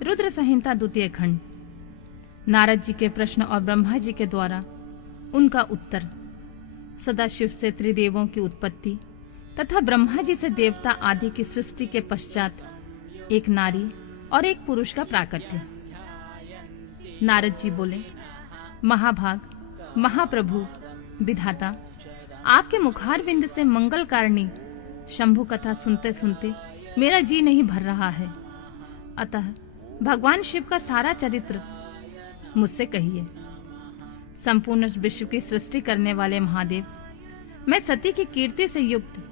रुद्र संहिता द्वितीय खंड। नारद जी के प्रश्न और ब्रह्मा जी के द्वारा उनका उत्तर। सदाशिव से त्रिदेवों की उत्पत्ति तथा ब्रह्मा जी से देवता आदि की सृष्टि के पश्चात एक नारी और एक पुरुष का प्राकट्य। नारद जी बोले, महाभाग, महाप्रभु, विधाता, आपके मुखारविंद से मंगल कारिणी शंभु कथा सुनते सुनते मेरा जी नहीं भर रहा है। अतः भगवान शिव का सारा चरित्र मुझसे कहिए। संपूर्ण विश्व की सृष्टि करने वाले महादेव, मैं सती की कीर्ति से युक्त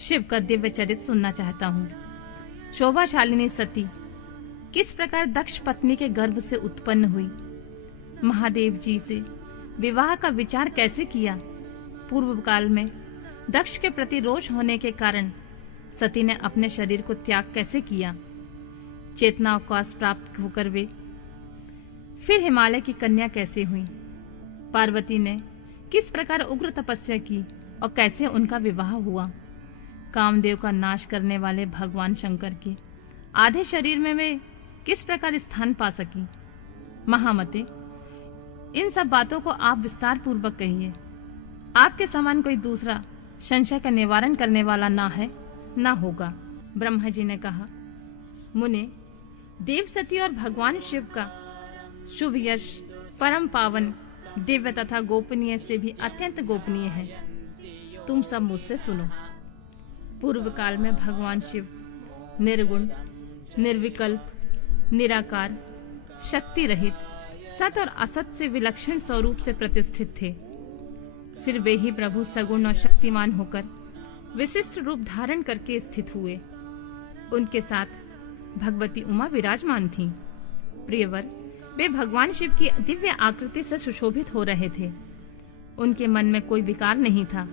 शिव का दिव्य चरित्र सुनना चाहता हूँ। शोभाशालिनी सती किस प्रकार दक्ष पत्नी के गर्भ से उत्पन्न हुई, महादेव जी से विवाह का विचार कैसे किया, पूर्व काल में दक्ष के प्रति रोष होने के कारण सती ने अपने शरीर को त्याग कैसे किया, चेतना अवकाश प्राप्त होकर वे फिर हिमालय की कन्या कैसे हुई, पार्वती ने किस प्रकार उग्र तपस्या की और कैसे उनका विवाह हुआ, कामदेव का नाश करने वाले भगवान शंकर के आधे शरीर में वे किस प्रकार स्थान पा सकी। महामते, इन सब बातों को आप विस्तार पूर्वक कहिए। आपके समान कोई दूसरा संशय का निवारण करने वाला ना है ना होगा। ब्रह्मा जी ने कहा, मुने, देव सती और भगवान शिव का शुभ यश परम पावन, दिव्य तथा गोपनीय से भी अत्यंत गोपनीय है। तुम सब मुझसे सुनो। पूर्व काल में भगवान शिव निर्गुण, निर्विकल्प, निराकार, शक्ति रहित, सत और असत से विलक्षण स्वरूप से प्रतिष्ठित थे। फिर वे ही प्रभु सगुण और शक्तिमान होकर विशिष्ट रूप धारण करके स्थित हुए। उनके साथ भगवती उमा विराजमान थीं। प्रियवर, वे भगवान शिव की दिव्य आकृति से सुशोभित हो रहे थे। उनके मन में कोई विकार नहीं था।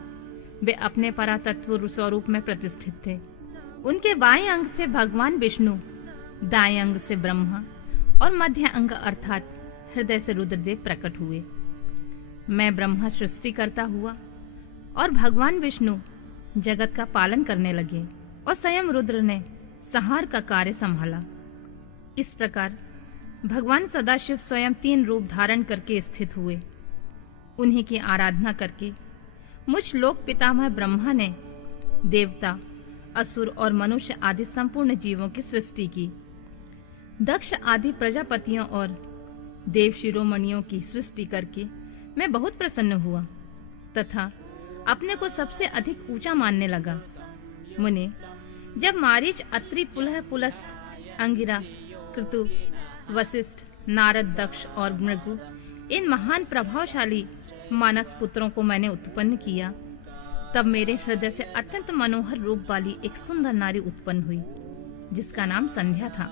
वे अपने परातत्व स्वरूप में प्रतिष्ठित थे। उनके बाएं अंग से भगवान विष्णु, दाएं अंग से ब्रह्मा और मध्य अंग अर्थात हृदय से रुद्रदेव प्रकट हुए। मैं ब्रह्मा सृष्टि करता हुआ और भगवान विष्णु जगत का पालन करने लगे और स्वयं रुद्र ने संहार का कार्य संभाला। इस प्रकार भगवान सदाशिव स्वयं 3 रूप धारण करके स्थित हुए। उन्हीं की आराधना करके मुझ लोक पितामह ब्रह्मा ने देवता, असुर और मनुष्य आदि संपूर्ण जीवों की सृष्टि की। दक्ष आदि प्रजापतियों और देव शिरोमणियों की सृष्टि करके मैं बहुत प्रसन्न हुआ तथा अपने को सबसे अधिक ऊंचा मानने लगा। मुने, जब मारीच, अत्रि, पुलह, पुलस, अंगिरा, कृतु, वशिष्ठ, नारद, दक्ष और मृगु, इन महान प्रभावशाली मानस पुत्रों को मैंने उत्पन्न किया, तब मेरे हृदय से अत्यंत मनोहर रूप वाली एक सुंदर नारी उत्पन्न हुई, जिसका नाम संध्या था।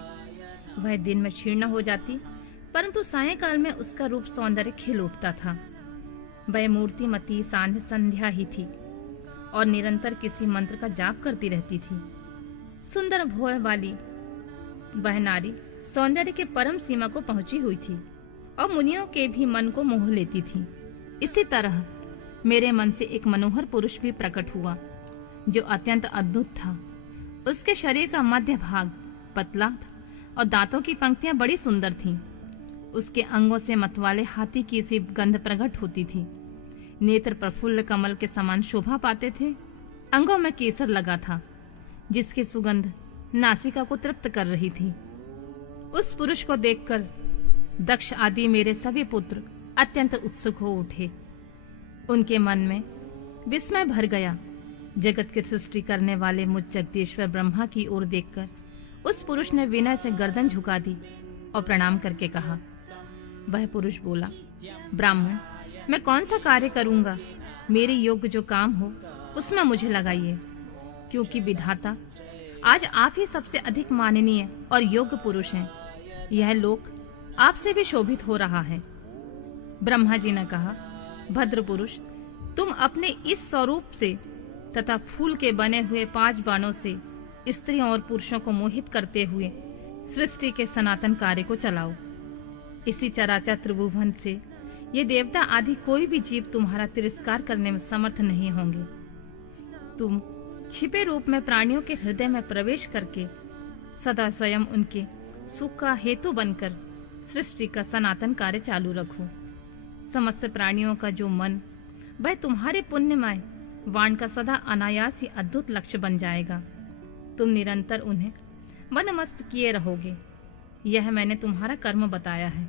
वह दिन में क्षीर्ण हो जाती, परंतु सायंकाल में उसका रूप सौंदर्य खिल उठता था। वह मूर्तिमती सांध्य संध्या ही थी और निरंतर किसी मंत्र का जाप करती रहती थी। सुंदर भोय वाली वह नारी सौंदर्य के परम सीमा को पहुंची हुई थी और मुनियों के भी मन को मोह लेती थी। इसी तरह मेरे मन से एक मनोहर पुरुष भी प्रकट हुआ, जो अत्यंत अद्भुत था। उसके शरीर का मध्य भाग पतला और दांतों की पंक्तियां बड़ी सुंदर थीं। उसके अंगों से मतवाले हाथी की सी गंध प्रकट होती थी। नेत्र प्रफुल्ल कमल के समान शोभा पाते थे। अंगों में केसर लगा था, जिसकी सुगंध नासिका को तृप्त कर रही थी। उस पुरुष को देखकर दक्ष आदि मेरे सभी पुत्र अत्यंत उत्सुक हो उठे। उनके मन में विस्मय भर गया। जगत की सृष्टि करने वाले मुझ जगदीश्वर ब्रह्मा की ओर देखकर उस पुरुष ने विनय से गर्दन झुका दी और प्रणाम करके कहा। वह पुरुष बोला, ब्राह्मण, मैं कौन सा कार्य करूंगा? मेरे योग्य जो काम हो उसमें मुझे लगाइए, क्योंकि विधाता आज आप ही सबसे अधिक माननीय और योग्य पुरुष हैं। यह लोक आपसे भी शोभित हो रहा है। ब्रह्मा जी ने कहा, भद्र पुरुष, तुम अपने इस स्वरूप से तथा फूल के बने हुए 5 बाणों से स्त्रियों और पुरुषों को मोहित करते हुए सृष्टि के सनातन कार्य को चलाओ। इसी चराचर त्रिभुवन से ये देवता आदि कोई भी जीव तुम्हारा तिरस्कार करने में समर्थ नहीं होंगे। तुम छिपे रूप में प्राणियों के हृदय में प्रवेश करके सदा स्वयं उनके सुख का हेतु बनकर सृष्टि का सनातन कार्य चालू रखो। समस्त प्राणियों का जो मन, वह तुम्हारे पुण्यमय वाण का सदा अनायास ही अद्भुत लक्ष्य बन जाएगा। तुम निरंतर उन्हें मनमस्त किए रहोगे। यह मैंने तुम्हारा कर्म बताया है,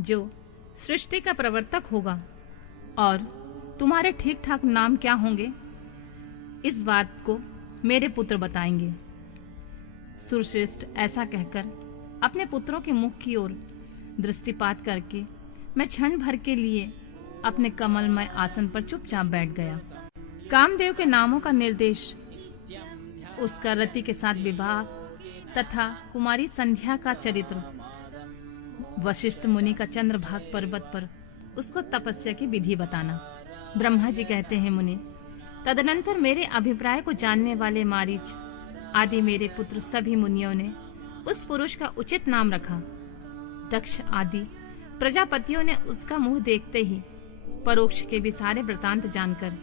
जो सृष्टि का प्रवर्तक होगा। और तुम्हारे ठीक ठाक नाम क्या होंगे, इस बात को मेरे पुत्र बताएंगे। सुरश्रेष्ठ ऐसा कहकर अपने पुत्रों के मुख की ओर दृष्टिपात करके मैं क्षण भर के लिए अपने कमलमय आसन पर चुपचाप बैठ गया। कामदेव के नामों का निर्देश, उसका रति के साथ विवाह तथा कुमारी संध्या का चरित्र, वशिष्ठ मुनि का चंद्रभाग पर्वत पर उसको तपस्या की विधि बताना। ब्रह्मा जी कहते हैं, मुनि, तदनंतर मेरे अभिप्राय को जानने वाले मारीच आदि मेरे पुत्र सभी मुनियों ने उस पुरुष का उचित नाम रखा। दक्ष आदि प्रजापतियों ने उसका मुंह देखते ही परोक्ष के भी सारे वृतांत जानकर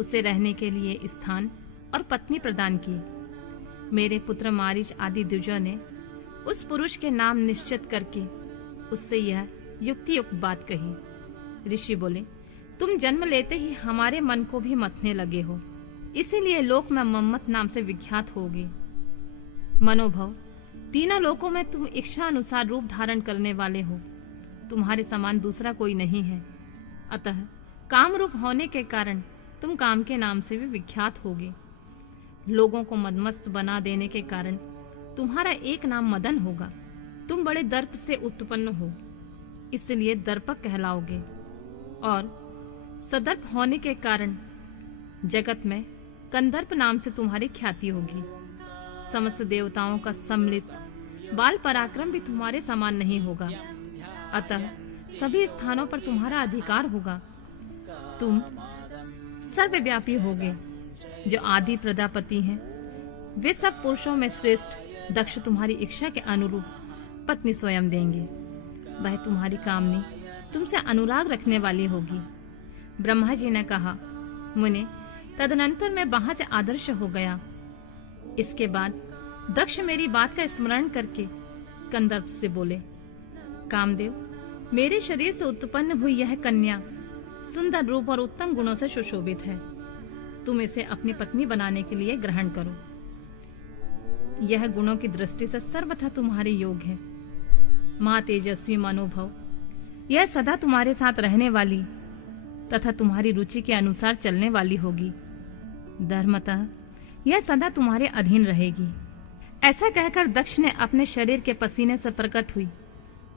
उसे रहने के लिए स्थान और पत्नी प्रदान की। मेरे पुत्र मारीच आदि द्विजों ने उस पुरुष के नाम निश्चित करके उससे यह युक्ति युक्त बात कही। ऋषि बोले, तुम जन्म लेते ही हमारे मन को भी मथने लगे हो, इसीलिए लोक में मम्मत नाम से विख्यात होगे। मनोभव, तीनों लोकों में तुम इच्छा अनुसार रूप धारण करने वाले हो। तुम्हारे समान दूसरा कोई नहीं है। अतः काम रूप होने के कारण तुम काम के नाम से भी विख्यात होगे। लोगों को मदमस्त बना देने के कारण तुम्हारा एक नाम मदन होगा। तुम बड़े दर्प से उत्पन्न हो, इसलिए दर्पक कहलाओगे। और सदर्प होने के कारण जगत में कंदर्प नाम से तुम्हारी ख्याति होगी। समस्त देवताओं का सम्मिलित बाल पराक्रम भी तुम्हारे समान नहीं होगा। अतः सभी स्थानों पर तुम्हारा अधिकार होगा। तुम सर्वव्यापी होगे। जो आदि प्रजापति हैं, वे सब पुरुषों में श्रेष्ठ दक्ष तुम्हारी इच्छा के अनुरूप पत्नी स्वयं देंगे। वह तुम्हारी कामनी तुमसे अनुराग रखने वाली होगी। ब्रह्मा जी ने कहा, मुने, तदनंतर मैं वहां से आदर्श हो गया। इसके बाद दक्ष मेरी बात का स्मरण करके कंदर्प से बोले, कामदेव, मेरे शरीर से उत्पन्न हुई यह कन्या सुंदर रूप और उत्तम गुणों से सुशोभित है। तुम इसे अपनी पत्नी बनाने के लिए ग्रहण करो। यह गुणों की दृष्टि से सर्वथा तुम्हारे योग है। मां तेजस्वी मनोभव, यह सदा तुम्हारे साथ रहने वाली तथा तुम्हारी रुचि के अनुसार चलने वाली होगी। धर्मतः यह सदा तुम्हारे अधीन रहेगी। ऐसा कहकर दक्ष ने अपने शरीर के पसीने से प्रकट हुई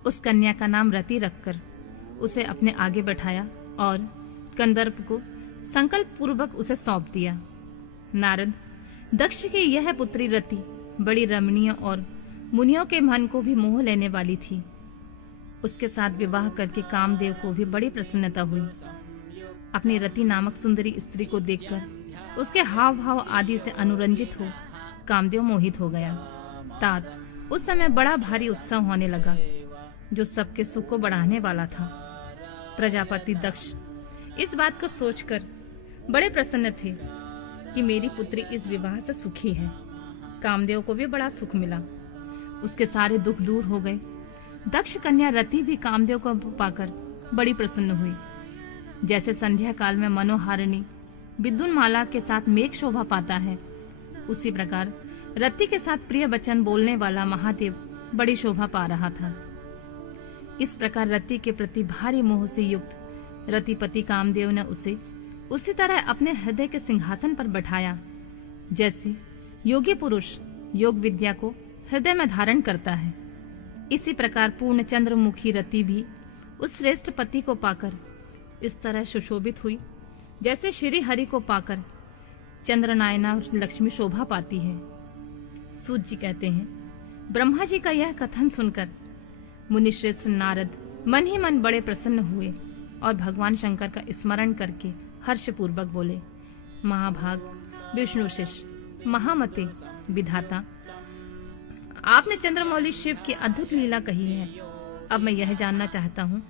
उस कन्या का नाम रति रखकर उसे अपने आगे बैठाया और कंदर्प को संकल्प पूर्वक उसे सौंप दिया। नारद, दक्ष की यह पुत्री रति बड़ी रमणीय और मुनियों के मन को भी मोह लेने वाली थी। उसके साथ विवाह करके कामदेव को भी बड़ी प्रसन्नता हुई। अपनी रति नामक सुंदरी स्त्री को देखकर उसके हाव भाव आदि से अनुरंजित हो कामदेव मोहित हो गया। तात उस समय बड़ा भारी उत्सव होने लगा, जो सबके सुख को बढ़ाने वाला था। प्रजापति दक्ष इस बात को सोचकर बड़े प्रसन्न थे कि मेरी पुत्री इस विवाह से सुखी है। कामदेव को भी बड़ा सुख मिला, उसके सारे दुख दूर हो गए। दक्ष कन्या रति भी कामदेव को पाकर बड़ी प्रसन्न हुई। जैसे संध्या काल में मनोहारिणी विद्युन माला के साथ मेघ शोभा पाता है, उसी प्रकार रति के साथ प्रिय वचन बोलने वाला महादेव बड़ी शोभा पा रहा था। इस प्रकार रति के प्रति भारी मोह से युक्त रतिपति कामदेव ने उसे उसी तरह अपने हृदय के सिंहासन पर बैठाया, जैसे योगी पुरुष योग विद्या को हृदय में धारण करता है। इसी प्रकार पूर्ण चंद्रमुखी रति भी उस श्रेष्ठ पति को पाकर इस तरह सुशोभित हुई, जैसे श्री हरि को पाकर चंद्रनायना लक्ष्मी शोभा पाती है। सूत जी कहते हैं, ब्रह्मा जी का यह कथन सुनकर मुनिश्रेष्ठ नारद मन ही मन बड़े प्रसन्न हुए और भगवान शंकर का स्मरण करके हर्ष पूर्वक बोले, महाभाग, विष्णु शिष्य, महामते, विधाता, आपने चंद्रमौली शिव की अद्भुत लीला कही है। अब मैं यह जानना चाहता हूँ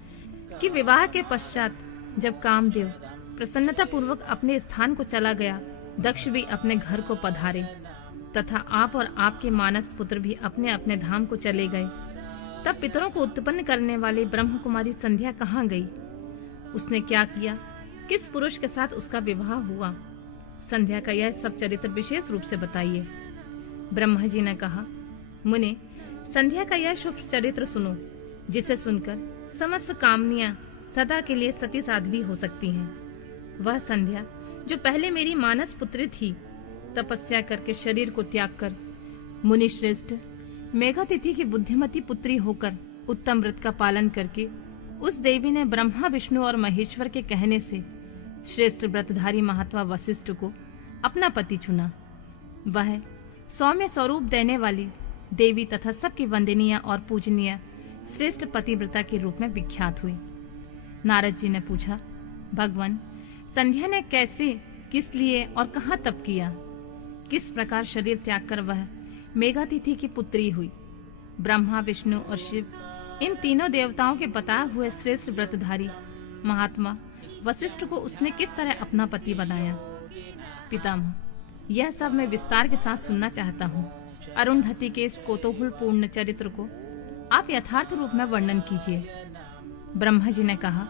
कि विवाह के पश्चात जब कामदेव प्रसन्नता पूर्वक अपने स्थान को चला गया, दक्ष भी अपने घर को पधारे, तथा आप और आपके मानस पुत्र भी अपने अपने धाम को चले गए, तब पितरों को उत्पन्न करने वाली ब्रह्म कुमारी संध्या कहाँ गई? उसने क्या किया? किस पुरुष के साथ उसका विवाह हुआ? संध्या का यह सब चरित्र विशेष रूप से बताइए। ब्रह्मा जी ने कहा, मुने, संध्या का यह शुभ चरित्र सुनो, जिसे सुनकर समस्त कामनियां सदा के लिए सती साध्वी हो सकती हैं। वह संध्या जो पहले मेरी मानस पुत्री थी, तपस्या करके शरीर को त्याग कर मुनि श्रेष्ठ मेघातिथि की बुद्धिमती पुत्री होकर उत्तम व्रत का पालन करके उस देवी ने ब्रह्मा विष्णु और महेश्वर के कहने से श्रेष्ठ व्रतधारी महात्मा वशिष्ठ को अपना पति चुना। वह सौम्य स्वरूप देने वाली देवी तथा सबकी वंदनीय और पूजनीय श्रेष्ठ पतिव्रता के रूप में विख्यात हुई। नारद जी ने पूछा, भगवान, संध्या ने कैसे, किस लिए और कहाँ तप किया? किस प्रकार शरीर त्याग कर वह मेघातिथि की पुत्री हुई? ब्रह्मा विष्णु और शिव, इन तीनों देवताओं के बताए हुए श्रेष्ठ व्रतधारी महात्मा वशिष्ठ को उसने किस तरह अपना पति बनाया? पितामह, यह सब मैं विस्तार के साथ सुनना चाहता हूँ। अरुंधति के इस कौतूहल पूर्ण चरित्र को आप यथार्थ रूप में वर्णन कीजिए। ब्रह्मा जी ने कहा,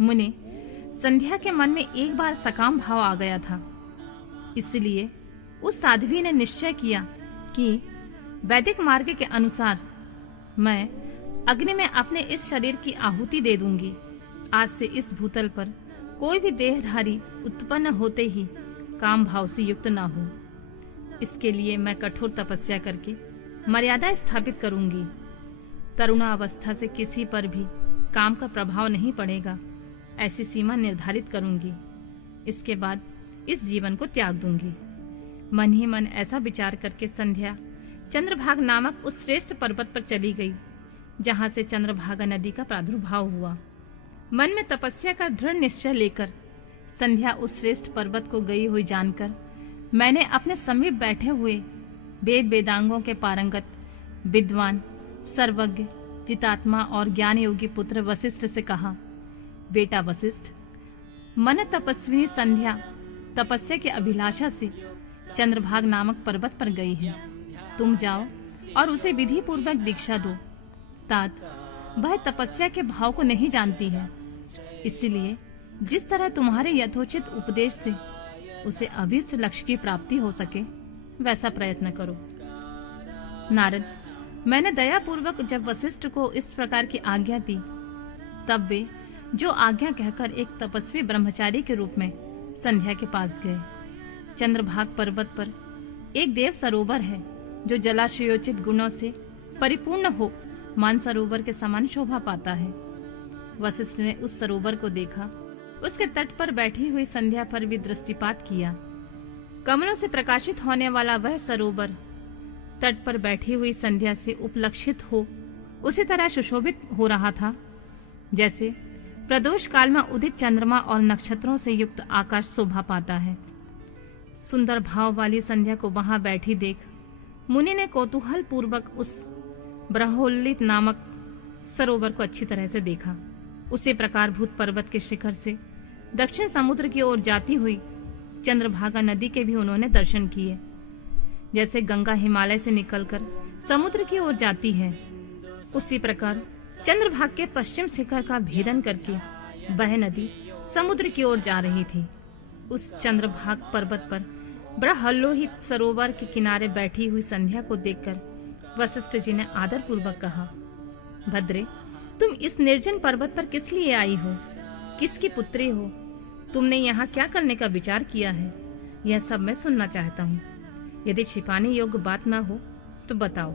मुने, संध्या के मन में एक बार सकाम भाव आ गया था। इसलिए उस साध्वी ने निश्चय किया कि वैदिक मार्ग के अनुसार मैं अग्नि में अपने इस शरीर की आहुति दे दूंगी। आज से इस भूतल पर कोई भी देहधारी उत्पन्न होते ही काम भाव से युक्त ना हो। इसके लिए मैं कठोर तपस्या करके मर्यादा स्थापित करूंगी। तरुणावस्था से किसी पर भी काम का प्रभाव नहीं पड़ेगा, ऐसी सीमा निर्धारित करूंगी। इसके बाद इस जीवन को त्याग दूंगी। मन ही मन ऐसा विचार करके संध्या चंद्रभागा नामक उस श्रेष्ठ पर्वत पर चली गई, जहां से चंद्रभागा नदी का प्रादुर्भाव हुआ। मन में तपस्या का दृढ़ निश्चय लेकर संध्या उस श्रेष्ठ पर्वत को गई हुई जानकर मैंने अपने समीप बैठे हुए वेद वेदांगों के पारंगत विद्वान, सर्वज्ञ, जितात्मा और ज्ञान योगी पुत्र वशिष्ठ से कहा, बेटा वशिष्ठ, मन तपस्विनी संध्या तपस्या की अभिलाषा से चंद्रभाग नामक पर्वत पर गई है। तुम जाओ और उसे विधि पूर्वक दीक्षा दो। तात, वह तपस्या के भाव को नहीं जानती है, इसलिए जिस तरह तुम्हारे यथोचित उपदेश से उसे अभीष्ट लक्ष्य की प्राप्ति हो सके, वैसा प्रयत्न करो। नारद, मैंने दया पूर्वक जब वशिष्ठ को इस प्रकार की आज्ञा दी, तब वे जो आज्ञा कहकर एक तपस्वी ब्रह्मचारी के रूप में संध्या के पास गए। चंद्रभाग पर्वत पर एक देव सरोवर है, जो जलाशयोचित गुणों से परिपूर्ण हो मानसरोवर के समान शोभा पाता है। वशिष्ठ ने उस सरोवर को देखा। उसके तट पर बैठी हुई संध्या पर भी दृष्टिपात किया। कमलों से प्रकाशित होने वाला वह सरोवर तट पर बैठी हुई संध्या से उपलक्षित हो उसी तरह सुशोभित हो रहा था, जैसे प्रदोष काल में उदित चंद्रमा और नक्षत्रों से युक्त आकाश शोभा पाता है। सुंदर भाव वाली संध्या को वहां बैठी देख मुनि ने कौतूहल पूर्वक उस ब्रह्मोल्लित नामक सरोवर को अच्छी तरह से देखा। उसी प्रकार भूत पर्वत के शिखर से दक्षिण समुद्र की ओर जाती हुई चंद्रभागा नदी के भी उन्होंने दर्शन किए। जैसे गंगा हिमालय से निकलकर समुद्र की ओर जाती है, उसी प्रकार चंद्रभाग के पश्चिम शिखर का भेदन करके वह नदी समुद्र की ओर जा रही थी। उस चंद्रभाग पर्वत पर ब्रह्मलोहित सरोवर के किनारे बैठी हुई संध्या को देखकर वशिष्ठ जी ने आदर पूर्वक कहा, भद्रे, तुम इस निर्जन पर्वत पर किस लिए आई हो? किसकी पुत्री हो? तुमने यहाँ क्या करने का विचार किया है? यह सब मैं सुनना चाहता हूँ। यदि छिपाने योग्य बात ना हो तो बताओ।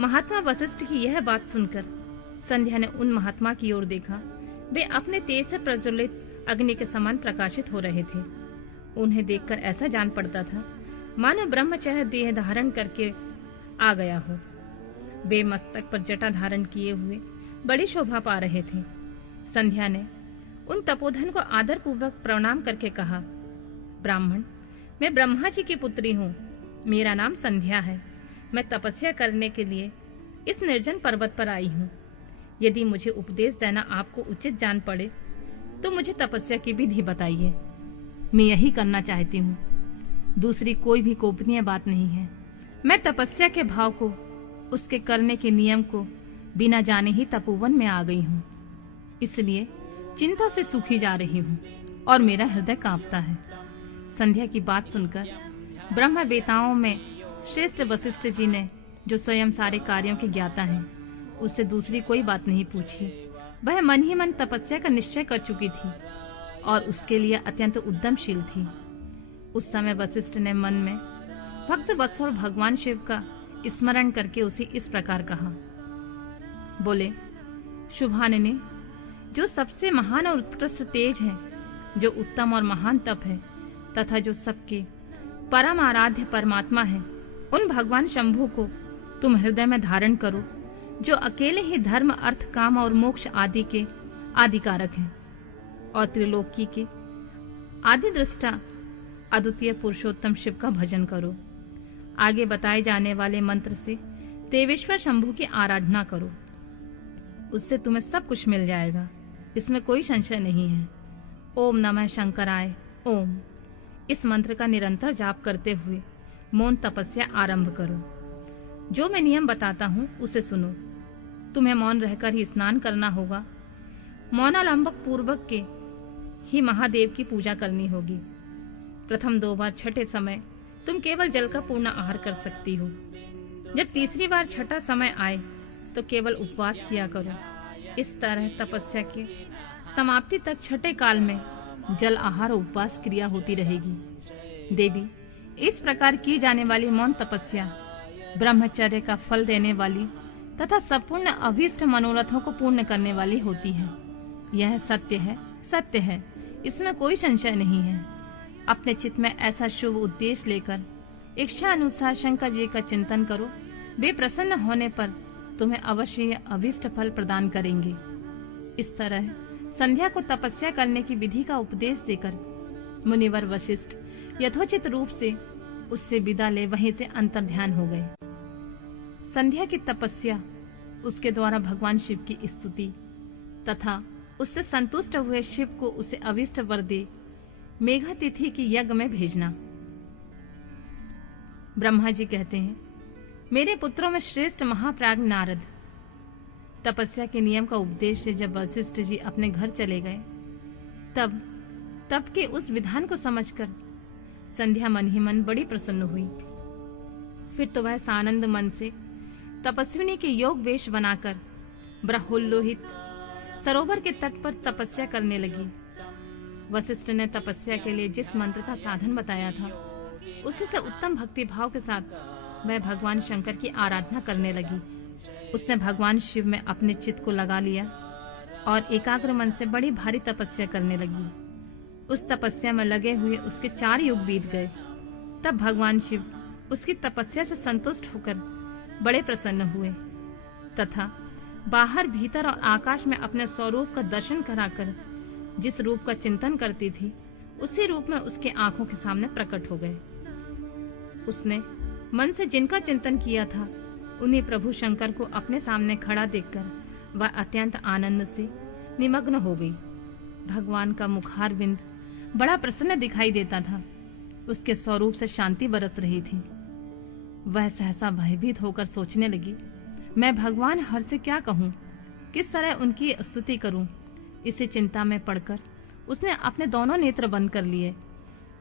महात्मा वशिष्ठ की यह बात सुनकर संध्या ने उन महात्मा की ओर देखा। वे अपने तेज से प्रज्वलित अग्नि के समान प्रकाशित हो रहे थे। उन्हें देखकर ऐसा जान पड़ता था मानो ब्रह्मचर्य देह धारण करके आ गया हो। वे मस्तक पर जटा धारण किए हुए बड़ी शोभा पा रहे थे। संध्या ने उन तपोधन को आदर पूर्वक प्रणाम करके कहा, ब्राह्मण, मैं ब्रह्मा जी की पुत्री हूँ। मेरा नाम संध्या है। मैं तपस्या करने के लिए इस निर्जन पर्वत पर आई हूँ। यदि मुझे उपदेश देना आपको उचित जान पड़े तो मुझे तपस्या की विधि बताइए। मैं यही करना चाहती हूँ। दूसरी कोई भी गोपनीय बात नहीं है। मैं तपस्या के भाव को, उसके करने के नियम को बिना जाने ही तपोवन में आ गई हूँ। इसलिए चिंता से सूखी जा रही हूँ और मेरा हृदय कांपता है। संध्या की बात सुनकर ब्रह्म वेताओं में श्रेष्ठ वशिष्ठ जी ने, जो स्वयं सारे कार्यों के ज्ञाता हैं, उससे दूसरी कोई बात नहीं पूछी। वह मन ही मन तपस्या का निश्चय कर चुकी थी और उसके लिए अत्यंत उद्यमशील थी। उस समय वशिष्ठ ने मन में भक्त वत्सल भगवान शिव का स्मरण करके उसे इस प्रकार कहा। बोले, शुभानने, जो सबसे महान और उत्कृष्ट तेज है, जो उत्तम और महान तप है तथा जो सबके परम आराध्य परमात्मा है, उन भगवान शंभु को तुम हृदय में धारण करो, जो अकेले ही धर्म, अर्थ, काम और मोक्ष आदि के आदिकारक हैं और त्रिलोकी के आदि दृष्टा अद्वितीय पुरुषोत्तम शिव का भजन करो। आगे बताए जाने वाले मंत्र से देवेश्वर शंभु की आराधना करो, उससे तुम्हें सब कुछ मिल जाएगा, इसमें कोई संशय नहीं है। ओम नमः शंकराय ओम। इस मंत्र का निरंतर जाप करते हुए मौन तपस्या आरंभ करो। जो मैं नियम बताता हूँ उसे सुनो। तुम्हें मौन रहकर ही स्नान करना होगा। मौनालंबक पूर्वक के ही महादेव की पूजा करनी होगी। प्रथम 2 बार छठे समय तुम केवल जल का पूर्ण आहार कर सकती हो। जब तीसरी बार छठा समय आए तो केवल उपवास किया करो। इस तरह तपस्या के समाप्ति तक छठे काल में जल आहार और उपवास क्रिया होती रहेगी। देवी, इस प्रकार की जाने वाली मौन तपस्या ब्रह्मचर्य का फल देने वाली तथा संपूर्ण अभीष्ट मनोरथों को पूर्ण करने वाली होती है। यह सत्य है, सत्य है, इसमें कोई संशय नहीं है। अपने चित्त में ऐसा शुभ उद्देश्य लेकर इच्छा अनुसार शंकर जी का चिंतन करो। वे प्रसन्न होने पर तुम्हें अवश्य यह अभीष्ट फल प्रदान करेंगे। इस तरह संध्या को तपस्या करने की विधि का उपदेश देकर मुनिवर वशिष्ठ यथोचित रूप से उससे विदा ले वहीं से अंतर्ध्यान हो गए। संध्या की तपस्या, उसके द्वारा भगवान शिव की स्तुति तथा उससे संतुष्ट हुए शिव को उसे अविष्ट वर दे मेघा तिथि की यज्ञ में भेजना। ब्रह्मा जी कहते हैं, मेरे पुत्रों में श्रेष्ठ महाप्राज्ञ नारद। तपस्या के नियम का उपदेश से जब वशिष्ठ जी अपने घर चले गए तब के उस विधान को समझकर संध्या मन ही मन बड़ी प्रसन्न हुई। फिर तो वह सानंद मन से तपस्विनी के योग वेश बनाकर ब्रह्मोल्लोहित सरोवर के तट पर तपस्या करने लगी। वशिष्ठ ने तपस्या के लिए जिस मंत्र का साधन बताया था उसी से उत्तम भक्ति भाव के साथ वह भगवान शंकर की आराधना करने लगी। उसने भगवान शिव में अपने चित्त को लगा लिया और एकाग्र मन से बड़ी भारी तपस्या करने लगी। उस तपस्या में लगे हुए उसके 4 युग बीत गए। तब भगवान शिव उसकी तपस्या से संतुष्ट होकर बड़े प्रसन्न हुए तथा बाहर, भीतर और आकाश में अपने स्वरूप का दर्शन कराकर जिस रूप का चिंतन करती थी उसी रूप में उसके आंखों के सामने प्रकट हो गए। उसने मन से जिनका चिंतन किया था उन्हीं प्रभु शंकर को अपने सामने खड़ा देखकर वह अत्यंत आनंद से निमग्न हो गई। भगवान का मुखारविंद बड़ा प्रसन्न दिखाई देता था। उसके स्वरूप से शांति बरस रही थी। वह सहसा भयभीत होकर सोचने लगी, मैं भगवान हर से क्या कहूँ, किस तरह उनकी स्तुति करूं। इसे चिंता में पड़कर उसने अपने दोनों नेत्र बंद कर लिए।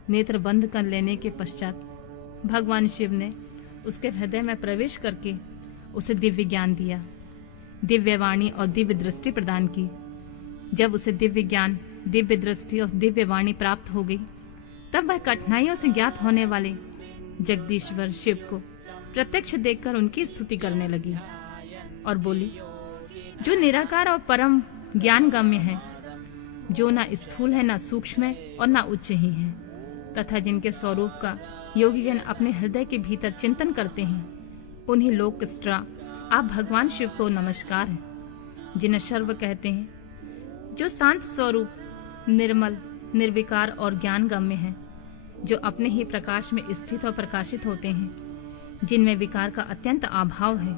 नेत्र बंद कर लेने के पश्चात भगवान शिव ने उसके हृदय में प्रवेश करके उसे दिव्य ज्ञान दिया, दिव्य वाणी और दिव्य दृष्टि प्रदान की। जब उसे दिव्य ज्ञान, दिव्य दृष्टि और दिव्य वाणी प्राप्त हो गई तब वह कठिनाइयों से ज्ञात होने वाले जगदीश्वर शिव को प्रत्यक्ष देखकर उनकी स्तुति करने लगी और बोली, जो निराकार और परम ज्ञान गम्य है, जो न स्थूल है, न सूक्ष्म है और न उच्च ही है, तथा जिनके स्वरूप का योगी जन अपने हृदय के भीतर चिंतन करते हैं, उन्हीं लोकस्त्रा आप भगवान शिव को नमस्कार है। जिन्हें सर्व कहते हैं, जो शांत स्वरूप, निर्मल, निर्विकार और ज्ञान गम्य है, जो अपने ही प्रकाश में स्थित और प्रकाशित होते हैं, जिनमें विकार का अत्यंत अभाव है,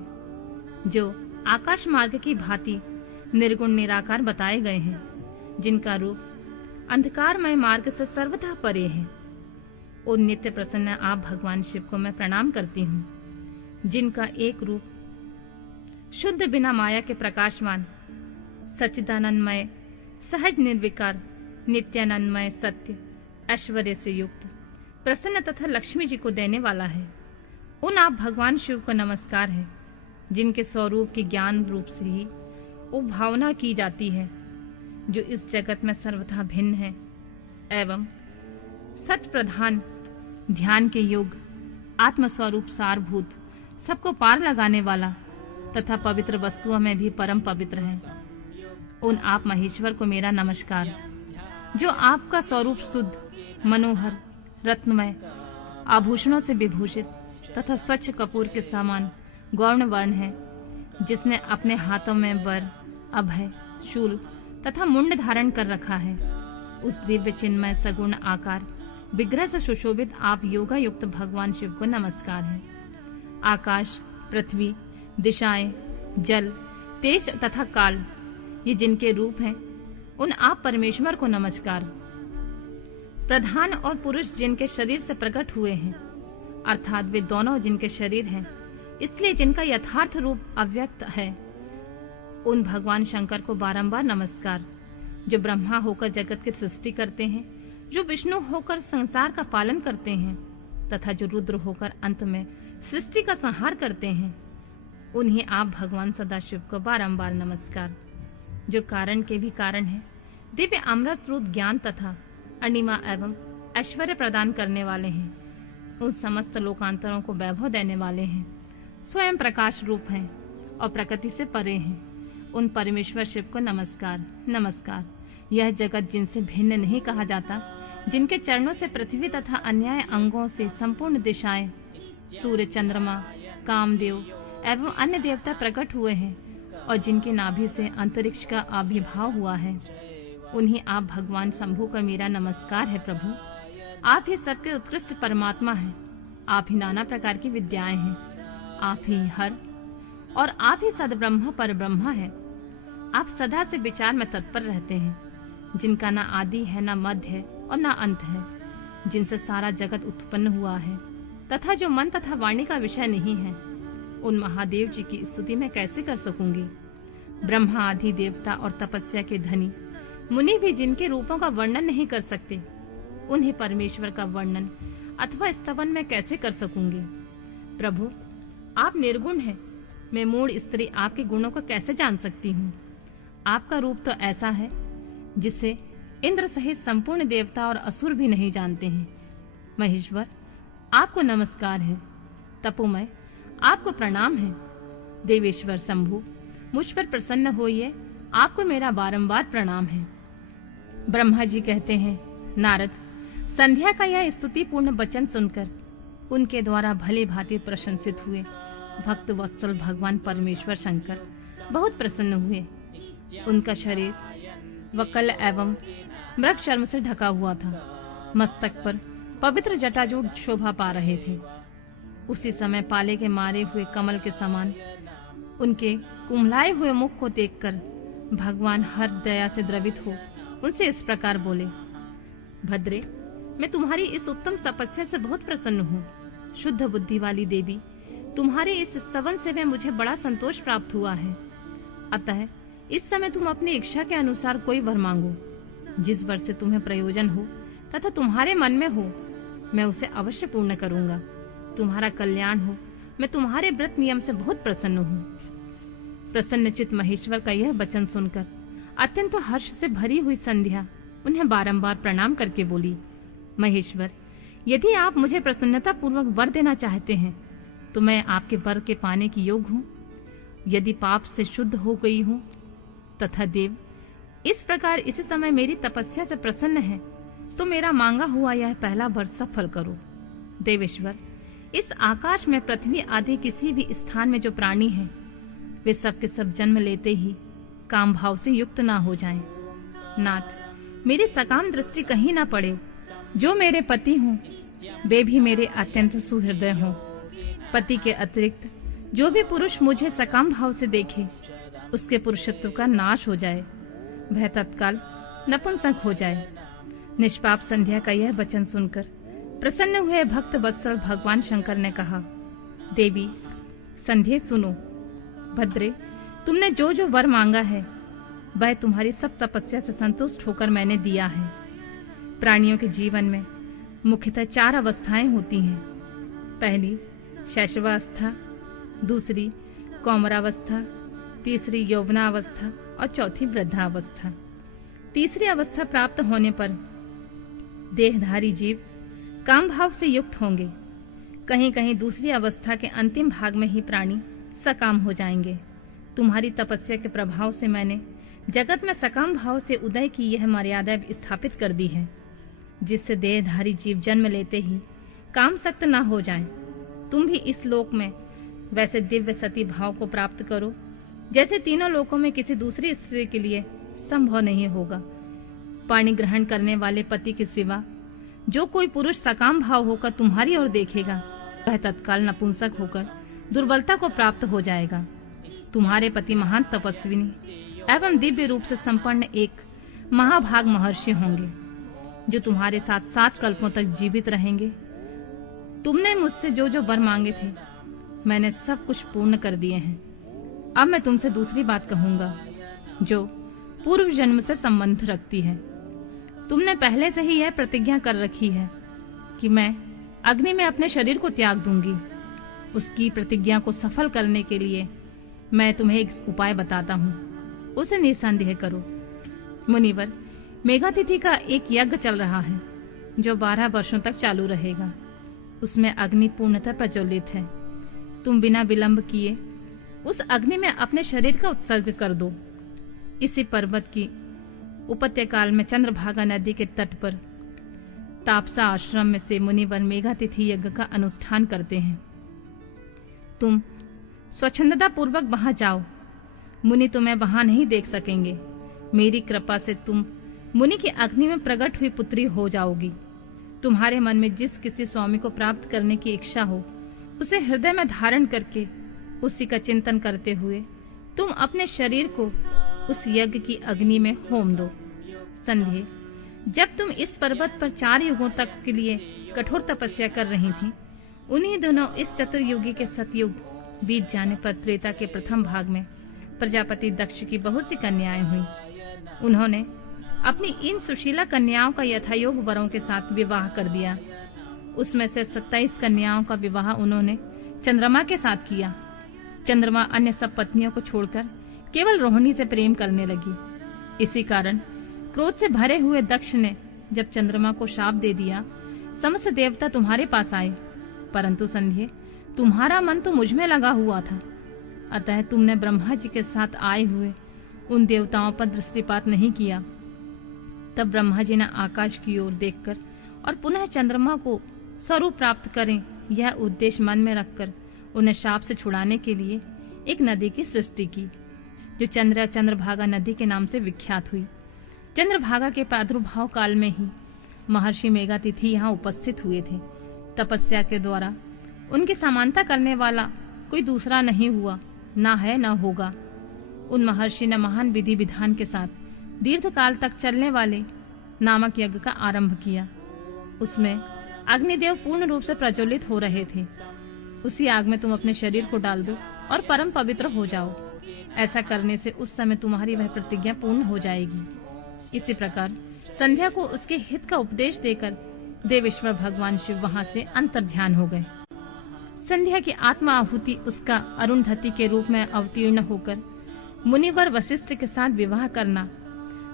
जो आकाश मार्ग की भांति निर्गुण निराकार बताए गए हैं, जिनका रूप अंधकारमय मार्ग से सर्वथा परे है। ओ नित्य प्रसन्न आप भगवान शिव को मैं प्रणाम करती हूँ। जिनका एक रूप शुद्ध बिना माया के प्रकाशमान, सच्चिदानंदमय, सहज निर्विकार, नित्यानंदमय, सत्य, ऐश्वर्य से युक्त, प्रसन्न तथा लक्ष्मी जी को देने वाला है, उन आप भगवान शिव को नमस्कार है, जिनके स्वरूप के ज्ञान रूप से ही वो भावना की जाती है, जो इस जगत में सर्वथा भिन्न है एवं सत प्रधान, ध्यान के योग, आत्मस्वरूप सारभूत, सबको पार लगाने वाला तथा पवित्र वस्तुओं में भी परम पवित्र है। उन आप महेश्वर को मेरा नमस्कार, जो आपका स्वरूप शुद्ध, मनोहर, रत्नमय, आभूषणों से विभूषित तथा स्वच्छ कपूर के समान गौर्ण वर्ण है, जिसने अपने हाथों में वर, अभय, शूल तथा मुंड धारण कर रखा है। उस दिव्य चिन्मय सगुण आकार विग्रह से सुशोभित आप योगा युक्त भगवान शिव को नमस्कार है। आकाश, पृथ्वी, दिशाएं, जल, तेज तथा काल, ये जिनके रूप हैं, उन आप परमेश्वर को नमस्कार। प्रधान और पुरुष जिनके शरीर से प्रकट हुए हैं, अर्थात वे दोनों जिनके शरीर हैं, इसलिए जिनका यथार्थ रूप अव्यक्त है, उन भगवान शंकर को बारंबार नमस्कार, जो ब्रह्मा होकर जगत की सृष्टि करते हैं, जो विष्णु होकर संसार का पालन करते हैं तथा जो रुद्र होकर अंत में सृष्टि का संहार करते हैं, उन्हें आप भगवान सदाशिव को बारंबार नमस्कार, जो कारण के भी कारण है, दिव्य अमृत रूप ज्ञान तथा अनिमा एवं ऐश्वर्य प्रदान करने वाले हैं, उन समस्त लोकांतरों को वैभव देने वाले हैं, स्वयं प्रकाश रूप हैं और प्रकृति से परे हैं, उन परमेश्वर शिव को नमस्कार नमस्कार। यह जगत जिनसे भिन्न नहीं कहा जाता, जिनके चरणों से पृथ्वी तथा अन्य अंगों से संपूर्ण दिशाएं, सूर्य, चंद्रमा, कामदेव एवं अन्य देवता प्रकट हुए हैं और जिनकी नाभि से अंतरिक्ष का आविर्भाव हुआ है, उन्हीं आप भगवान शंभु का मेरा नमस्कार है। प्रभु, आप ही सबके उत्कृष्ट परमात्मा हैं, आप ही नाना प्रकार की विद्याएं हैं, आप ही हर और आप ही सद्ब्रह्म पर ब्रह्मा है। आप सदा से विचार में तत्पर रहते हैं, जिनका ना आदि है, ना मध्य है और ना अंत है, जिनसे सारा जगत उत्पन्न हुआ है तथा जो मन तथा वाणी का विषय नहीं है, उन महादेव जी की स्तुति मैं कैसे कर सकूंगी। ब्रह्मा आदि देवता और तपस्या के धनी मुनि भी जिनके रूपों का वर्णन नहीं कर सकते, उन्हें परमेश्वर का वर्णन अथवा स्तवन में कैसे कर सकूंगी। प्रभु, आप निर्गुण हैं, मैं मूढ़ स्त्री आपके गुणों को कैसे जान सकती हूँ। आपका रूप तो ऐसा है जिसे इंद्र सहित संपूर्ण देवता और असुर भी नहीं जानते हैं। महेश्वर, आपको नमस्कार है। तपोमय, आपको प्रणाम है। देवेश्वर शंभु, मुझ पर प्रसन्न होइए, आपको मेरा बारंबार प्रणाम है। ब्रह्मा जी कहते हैं, नारद, संध्या का यह स्तुतिपूर्ण वचन सुनकर उनके द्वारा भले भांति प्रशंसित हुए भक्त वत्सल भगवान परमेश्वर शंकर बहुत प्रसन्न हुए। उनका शरीर वकल एवं मृग चर्म से ढका हुआ था, मस्तक पर पवित्र जटाजूट शोभा पा रहे थे। उसी समय पाले के मारे हुए कमल के समान उनके कुम्हलाए हुए मुख को देखकर भगवान हर दया से द्रवित हो उनसे इस प्रकार बोले, भद्रे, मैं तुम्हारी इस उत्तम तपस्या से बहुत प्रसन्न हूँ। शुद्ध बुद्धि वाली देवी, तुम्हारे इस स्तवन से मैं मुझे बड़ा संतोष प्राप्त हुआ है। अतः इस समय तुम अपनी इच्छा के अनुसार कोई वर मांगो, जिस वर से तुम्हें प्रयोजन हो तथा तुम्हारे मन में हो, मैं उसे अवश्य पूर्ण करूंगा। तुम्हारा कल्याण हो, मैं तुम्हारे व्रत नियम से बहुत प्रसन्न हूँ। प्रसन्नचित महेश्वर का यह वचन सुनकर अत्यंत हर्ष से भरी हुई संध्या उन्हें बारंबार प्रणाम करके बोली, महेश्वर, यदि आप मुझे प्रसन्नता पूर्वक वर देना चाहते हैं तो मैं आपके वर के पाने की योग्य हूँ। यदि पाप से शुद्ध हो गई हूँ तथा देव इस प्रकार इसी समय मेरी तपस्या से प्रसन्न है, तो मेरा मांगा हुआ यह पहला वर सफल करो। देवेश्वर, इस आकाश में पृथ्वी आदि किसी भी स्थान में जो प्राणी हैं, वे सब के सब जन्म लेते ही काम भाव से युक्त ना हो जाएं। नाथ, मेरी सकाम दृष्टि कहीं ना पड़े। जो मेरे पति हों वे भी मेरे अत्यंत सुहृदय हों। पति के अतिरिक्त जो भी पुरुष मुझे सकाम भाव से देखे, उसके पुरुषत्व का नाश हो जाए, वह तत्काल नपुंसक हो जाए। निष्पाप संध्या का यह वचन सुनकर प्रसन्न हुए भक्त वत्सल भगवान शंकर ने कहा, देवी, संध्या सुनो, भद्रे, तुमने जो जो वर मांगा है वह तुम्हारी सब तपस्या से संतुष्ट होकर मैंने दिया है। प्राणियों के जीवन में मुख्यतः 4 अवस्थाएं होती हैं। पहली शैशवावस्था, दूसरी कौमारावस्था, तीसरी यौवनावस्था और चौथी वृद्धावस्था। तीसरी अवस्था प्राप्त होने पर देहधारी जीव काम भाव से युक्त होंगे। कहीं कहीं दूसरी अवस्था के अंतिम भाग में ही प्राणी सकाम हो जाएंगे। तुम्हारी तपस्या के प्रभाव से मैंने जगत में सकाम भाव से उदय की यह मर्यादा स्थापित कर दी है, जिससे देहधारी जीव जन्म लेते ही काम सक्त न हो जाएं। तुम भी इस लोक में वैसे दिव्य सती भाव को प्राप्त करो जैसे तीनों लोकों में किसी दूसरी स्त्री के लिए संभव नहीं होगा। पाणी ग्रहण करने वाले पति के सिवा जो कोई पुरुष सकाम भाव होकर तुम्हारी ओर देखेगा वह तत्काल नपुंसक होकर दुर्बलता को प्राप्त हो जाएगा। तुम्हारे पति महान तपस्विनी एवं दिव्य रूप से संपन्न एक महाभाग महर्षि होंगे जो तुम्हारे साथ 7 कल्पों तक जीवित रहेंगे। तुमने मुझसे जो जो वर मांगे थे मैंने सब कुछ पूर्ण कर दिए हैं। अब मैं तुमसे दूसरी बात कहूंगा जो पूर्व जन्म से संबंध रखती है। तुमने पहले से ही यह प्रतिज्ञा कर रखी है कि मैं अग्नि में अपने शरीर को त्याग दूंगी। उसकी प्रतिज्ञा को सफल करने के लिए मैं तुम्हें एक उपाय बताता हूँ, उसे निसंदेह करो। मुनिवर, मेघातिथि का एक यज्ञ चल रहा है जो 12 वर्षों तक चालू रहेगा। उसमें अग्नि पूर्णतः प्रज्वलित है। तुम बिना विलंब किए उस अग्नि में अपने शरीर का उत्सर्ग कर दो। इसी पर्वत की उपत्यकाल में चंद्रभागा नदी के तट पर तापसा आश्रम में से मुनिवर मेघातिथि यज्ञ का अनुष्ठान करते हैं। तुम स्वच्छंदता पूर्वक वहां जाओ। मुनि तुम्हें वहां नहीं देख सकेंगे। मेरी कृपा से तुम मुनि की अग्नि में प्रकट हुई पुत्री हो जाओगी। तुम्हारे मन में जिस किसी स्वामी को प्राप्त करने की इच्छा हो उसे हृदय में धारण करके उसी का चिंतन करते हुए तुम अपने शरीर को उस यज्ञ की अग्नि में होम दो। संध्या, जब तुम इस पर्वत पर 4 युगों तक के लिए कठोर तपस्या कर रही थी, उन्हीं दिनों इस चतुर्युगी के सतयुग बीत जाने पर त्रेता के प्रथम भाग में प्रजापति दक्ष की बहुत सी कन्याएं हुई। उन्होंने अपनी इन सुशीला कन्याओं का यथायोग वरों के साथ विवाह कर दिया। उसमें से 27 कन्याओं का विवाह उन्होंने चंद्रमा के साथ किया। चंद्रमा अन्य सब पत्नियों को छोड़कर केवल रोहिणी से प्रेम करने लगी। इसी कारण क्रोध से भरे हुए दक्ष ने जब चंद्रमा को शाप दे दिया, समस्त देवता तुम्हारे पास आए, परंतु संध्या, तुम्हारा मन तो मुझ में लगा हुआ था। अतः तुमने ब्रह्मा जी के साथ आए हुए उन देवताओं पर दृष्टिपात नहीं किया। तब ब्रह्मा जी ने आकाश की ओर देखकर और पुनः चंद्रमा को स्वरूप प्राप्त करें यह उद्देश्य मन में रखकर उन्हें शाप से छुड़ाने के लिए एक नदी की सृष्टि की, जो चंद्रभागा नदी के नाम से विख्यात हुई। चंद्रभागा के प्रादुर्भाव काल में ही महर्षि मेघातिथि यहाँ उपस्थित हुए थे। तपस्या के द्वारा उनकी समानता करने वाला कोई दूसरा नहीं हुआ, ना है न होगा। उन महर्षि ने महान विधि विधान के साथ दीर्घ काल तक चलने वाले नामक यज्ञ का आरंभ किया। उसमें अग्निदेव पूर्ण रूप से प्रज्वलित हो रहे थे। उसी आग में तुम अपने शरीर को डाल दो और परम पवित्र हो जाओ। ऐसा करने से उस समय तुम्हारी वह प्रतिज्ञा पूर्ण हो जाएगी। इसी प्रकार संध्या को उसके हित का उपदेश देकर देवेश्वर भगवान शिव वहां से अंतर्ध्यान हो गए। संध्या की आत्मा आहुति उसका अरुंधति के रूप में अवतीर्ण होकर मुनिवर वशिष्ठ के साथ विवाह करना,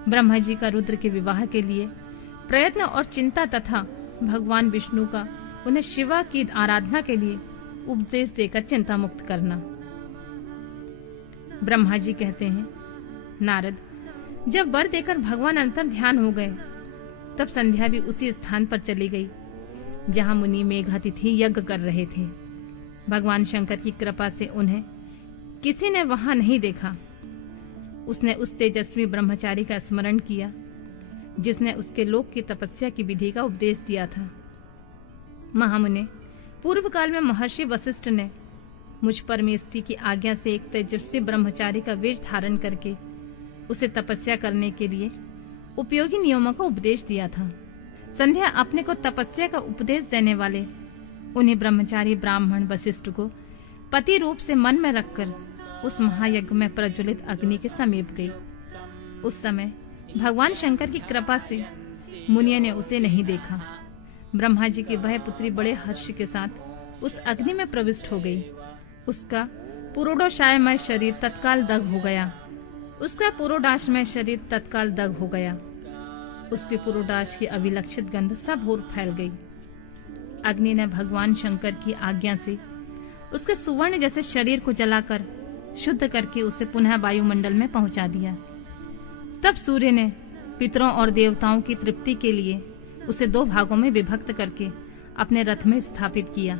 ब्रह्मा जी का रुद्र के विवाह के लिए प्रयत्न और चिंता तथा भगवान विष्णु का उन्हें शिवा की आराधना के लिए उपदेश देकर चिंता मुक्त करना। ब्रह्मा जी कहते हैं, नारद, जब वर देकर भगवान अंतर ध्यान हो गए तब संध्या भी उसी स्थान पर चली गई जहां मुनि मेघातिथि यज्ञ कर रहे थे। भगवान शंकर की कृपा से उन्हें किसी ने वहां नहीं देखा। उसने उस तेजस्वी ब्रह्मचारी का स्मरण किया जिसने उसके लोक की तपस्या की विधि का उपदेश दिया था। महामुने, पूर्व काल में महर्षि वशिष्ठ ने मुझ परमेष्टि की आज्ञा से एक तेजस्वी ब्रह्मचारी का वेश धारण करके उसे तपस्या करने के लिए उपयोगी नियमों का उपदेश दिया था। संध्या अपने को तपस्या का उपदेश देने वाले उन्हीं ब्रह्मचारी ब्राह्मण वशिष्ठ को पति रूप से मन में रखकर उस महायज्ञ में प्रज्वलित अग्नि के समीप गई। उस समय भगवान शंकर की कृपा से मुनियों ने उसे नहीं देखा। ब्रह्मा जी की वह पुत्री बड़े हर्ष के साथ उस अग्नि में प्रविष्ट हो गई। उसका पुरोडाशमय शरीर तत्काल दग्ध हो गया। उसके पुरोडाश की अभिलक्षित गंध सब ओर फैल गई। अग्नि ने भगवान शंकर की आज्ञा से उसके सुवर्ण जैसे शरीर को जलाकर शुद्ध करके उसे पुनः वायुमंडल में पहुंचा दिया। तब सूर्य ने पितरों और देवताओं की तृप्ति के लिए उसे 2 भागों में विभक्त करके अपने रथ में स्थापित किया।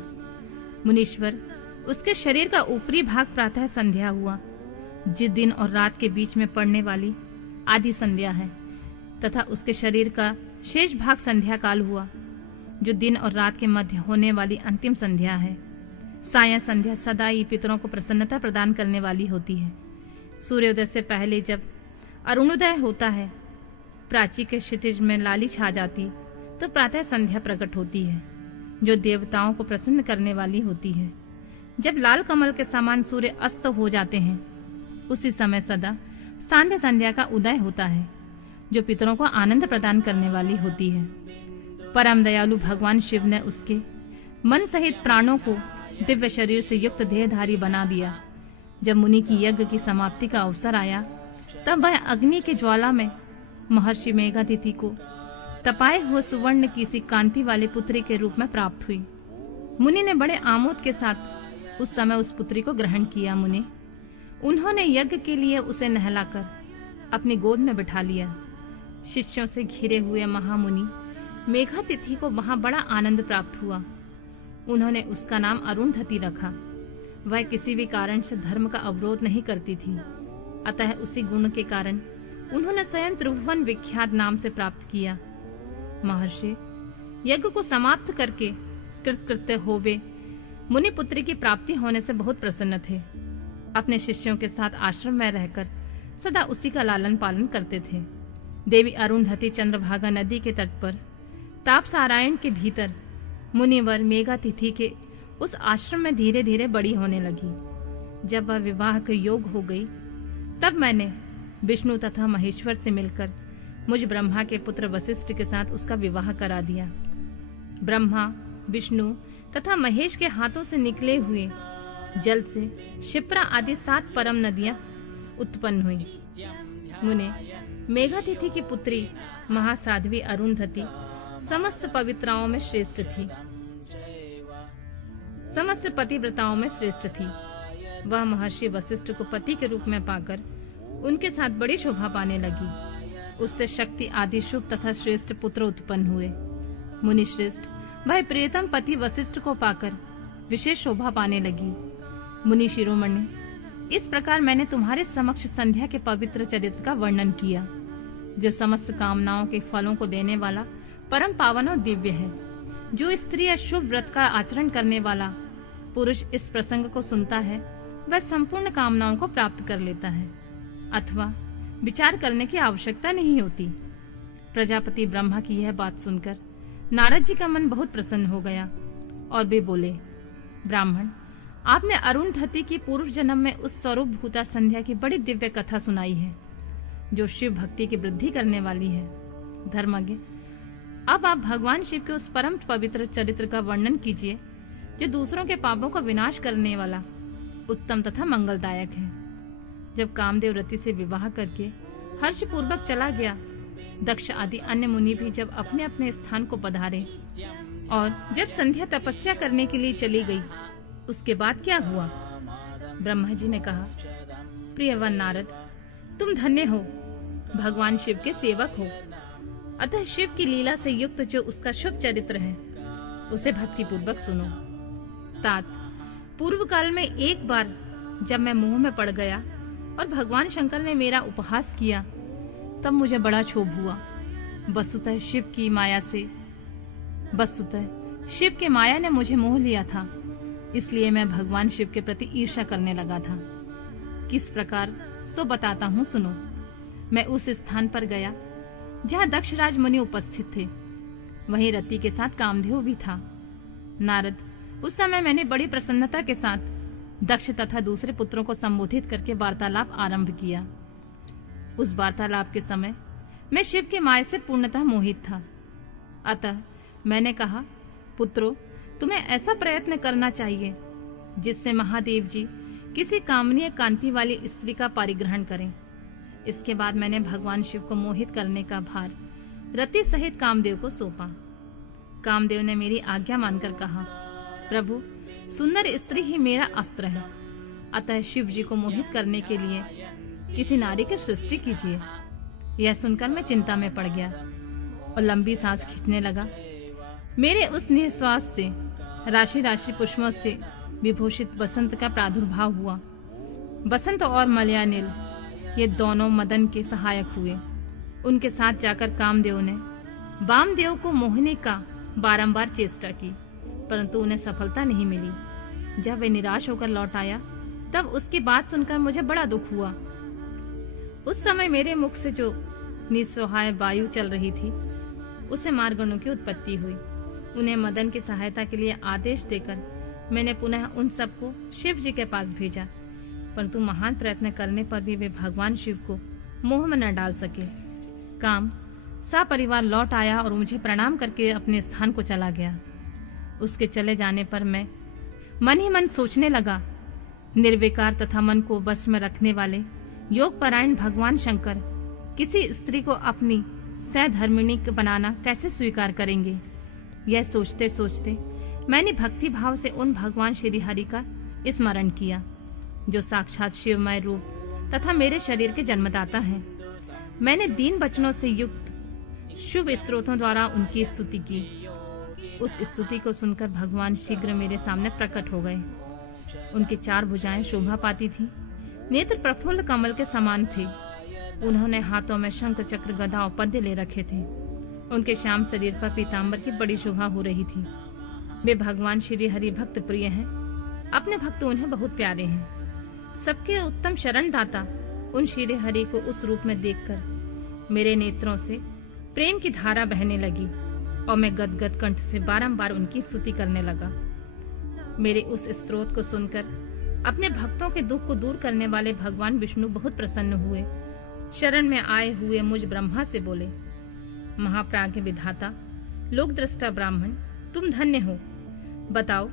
मुनीश्वर, उसके शरीर का ऊपरी भाग प्रातः संध्या हुआ, जिस दिन और रात के बीच में पड़ने वाली आदि संध्या है, तथा उसके शरीर का शेष भाग संध्या काल हुआ, जो दिन और रात के मध्य होने वाली अंतिम संध्या है। सायं संध्या सदा ही पितरों को प्रसन्नता प्रदान करने वाली होती है। सूर्योदय से पहले जब अरुणोदय होता है, प्राची के क्षितिज में लाली छा जाती, तो प्रातः संध्या प्रकट होती है, जो देवताओं को प्रसन्न करने वाली होती है। जब लाल कमल के समान सूर्य अस्त हो जाते हैं, उसी समय सदा सांध्य संध्या का उदय होता है, जो पितरों को आनंद प्रदान करने वाली होती है। परम दयालु भगवान शिव ने उसके मन सहित प्राणों को दिव्य शरीर से युक्त देहधारी बना दिया। जब मुनि की यज्ञ की समाप्ति का अवसर आया, तब वह अग्नि के ज्वाला में महर्षि मेघातिथि को तपाए हुए सुवर्ण की सी कांति वाले पुत्री के रूप में प्राप्त हुई। मुनि ने बड़े आमोद के साथ उस समय उस पुत्री को ग्रहण किया। मुनि उन्होंने यज्ञ के लिए उसे नहलाकर अपनी गोद में बिठा लिया। शिष्यों से घिरे हुए महामुनि मेघातिथि को वहां बड़ा आनंद प्राप्त हुआ। उन्होंने उसका नाम अरुंधति रखा। वह किसी भी कारण से धर्म का अवरोध नहीं करती थी, अतः उसी गुण के कारण उन्होंने स्वयं त्रिभुवन विख्यात नाम से प्राप्त किया। महर्षि यज्ञ को समाप्त करके कृतकृत्य होवे मुनि पुत्री की प्राप्ति होने से बहुत प्रसन्न थे। अपने शिष्यों के साथ आश्रम में रहकर सदा उसी का लालन पालन करते थे। देवी अरुंधति चंद्रभागा नदी के तट पर तापसारायण के भीतर मुनिवर मेघातिथि के उस आश्रम में धीरे धीरे बड़ी होने लगी। जब वह विवाह के योग हो गई, तब मैंने विष्णु तथा महेश्वर से मिलकर मुझ ब्रह्मा के पुत्र वशिष्ठ के साथ उसका विवाह करा दिया। ब्रह्मा, विष्णु तथा महेश के हाथों से निकले हुए जल से क्षिप्रा आदि 7 परम नदियां उत्पन्न हुई। मुने मेघातिथि की पुत्री महासाध्वी अरुंधति समस्त पवित्राओं में श्रेष्ठ थी, समस्त पतिव्रताओं में श्रेष्ठ थी। वह महर्षि वशिष्ठ को पति के रूप में पाकर उनके साथ बड़ी शोभा पाने लगी। उससे शक्ति आदि शुभ तथा श्रेष्ठ पुत्र उत्पन्न हुए। मुनि श्रेष्ठ वह प्रियतम पति वशिष्ठ को पाकर विशेष शोभा पाने लगी। मुनि शिरोमणि, इस प्रकार मैंने तुम्हारे समक्ष संध्या के पवित्र चरित्र का वर्णन किया, जो समस्त कामनाओं के फलों को देने वाला परम पावन और दिव्य है। जो स्त्री या शुभ व्रत का आचरण करने वाला पुरुष इस प्रसंग को सुनता है, वह संपूर्ण कामनाओं को प्राप्त कर लेता है, अथवा विचार करने की आवश्यकता नहीं होती। प्रजापति ब्रह्मा की यह बात सुनकर नारद जी का मन बहुत प्रसन्न हो गया और वे बोले, ब्राह्मण, आपने अरुंधति की पूर्व जन्म में उस स्वरूप भूता संध्या की बड़ी दिव्य कथा सुनाई है, जो शिव भक्ति की वृद्धि करने वाली है। धर्मज्ञ, अब आप भगवान शिव के उस परम पवित्र चरित्र का वर्णन कीजिए, जो दूसरों के पापों का विनाश करने वाला उत्तम तथा मंगलदायक है। जब कामदेव रति से विवाह करके हर्ष पूर्वक चला गया, दक्ष आदि अन्य मुनि भी जब अपने अपने स्थान को पधारे और जब संध्या तपस्या करने के लिए चली गई, उसके बाद क्या हुआ? ब्रह्मा जी ने कहा, प्रियवन नारद, तुम धन्य हो, भगवान शिव के सेवक हो। अतः शिव की लीला से युक्त जो उसका शुभ चरित्र है, उसे भक्ति पूर्वक सुनो। तात, पूर्व काल में एक बार जब मैं मुंह में पड़ गया और भगवान शंकर ने मेरा उपहास किया, तब मुझे बड़ा क्षोभ हुआ। वस्तुतः शिव की माया ने मुझे मोह लिया था, इसलिए मैं भगवान शिव के प्रति ईर्ष्या करने लगा था। किस प्रकार सो बताता हूँ, सुनो। मैं उस स्थान पर गया जहाँ दक्षराज मुनि उपस्थित थे। वहीं रति के साथ कामदेव भी था। नारद, उस समय मैंने बड़ी प्रसन्नता के साथ दक्ष तथा दूसरे पुत्रों को संबोधित करके वार्तालाप आरंभ किया। उस वार्तालाप के समय मैं शिव के माया से पूर्णतः मोहित था। अतः मैंने कहा, पुत्रों, तुम्हें ऐसा प्रयत्न करना चाहिए जिससे महादेव जी किसी कामनीय कांति वाली स्त्री का परिग्रहण करें। इसके बाद मैंने भगवान शिव को मोहित करने का भार रति सहित कामदेव को सौंपा। कामदेव ने मेरी आज्ञा मानकर कहा, प्रभु, सुंदर स्त्री ही मेरा अस्त्र है, अतः शिव जी को मोहित करने के लिए किसी नारी की सृष्टि कीजिए। यह सुनकर मैं चिंता में पड़ गया और लंबी सांस खींचने लगा। मेरे उस निश्वास से राशि राशि पुष्पों से विभूषित बसंत का प्रादुर्भाव हुआ। बसंत और मलयानिल ये दोनों मदन के सहायक हुए। उनके साथ जाकर कामदेव ने वामदेव को मोहने का बारंबार चेष्टा की, परंतु उन्हें सफलता नहीं मिली। जब वे निराश होकर लौट आया तब उसकी बात सुनकर मुझे बड़ा दुख हुआ। उस समय मेरे मुख से जो निस्सहाय वायु चल रही थी उससे मारगणों की उत्पत्ति हुई। उन्हें मदन की सहायता के लिए आदेश देकर मैंने पुनः उन सबको शिव जी के पास भेजा, परंतु महान प्रयत्न करने पर भी वे भगवान शिव को मोह में न डाल सके। काम सपरिवार लौट आया और मुझे प्रणाम करके अपने स्थान को चला गया। उसके चले जाने पर मैं मन ही मन सोचने लगा, निर्विकार तथा मन को वश में रखने वाले योग परायण भगवान शंकर किसी स्त्री को अपनी सहधर्मिणी बनाना कैसे स्वीकार करेंगे। यह सोचते सोचते मैंने भक्ति भाव से उन भगवान श्री हरि का स्मरण किया जो साक्षात शिवमय रूप तथा मेरे शरीर के जन्मदाता हैं। मैंने दीन वचनों से युक्त शुभ स्तोत्रों द्वारा उनकी स्तुति की। उस स्तुति को सुनकर भगवान शीघ्र मेरे सामने प्रकट हो गए। उनकी 4 भुजाएं शोभा पाती थी, नेत्र प्रफुल्ल कमल के समान थे। उन्होंने हाथों में शंख चक्र गदा और पद्य ले रखे थे। उनके श्याम शरीर पर पीतांबर की बड़ी शोभा हो रही थी। वे भगवान श्री हरि भक्त प्रिय हैं, अपने भक्त उन्हें बहुत प्यारे हैं। सबके उत्तम शरण दाता उन श्री हरि को उस रूप में देखकर मेरे नेत्रों से प्रेम की धारा बहने लगी और मैं गदगद कंठ से बारंबार उनकी स्तुति करने लगा। मेरे उस स्तोत्र को सुनकर अपने भक्तों के दुख को दूर करने वाले भगवान विष्णु बहुत प्रसन्न हुए। शरण में आए हुए मुझ ब्रह्मा से बोले, महाप्राज्ञ विधाता, लोक दृष्टा ब्राह्मण, तुम धन्य हो। बताओ,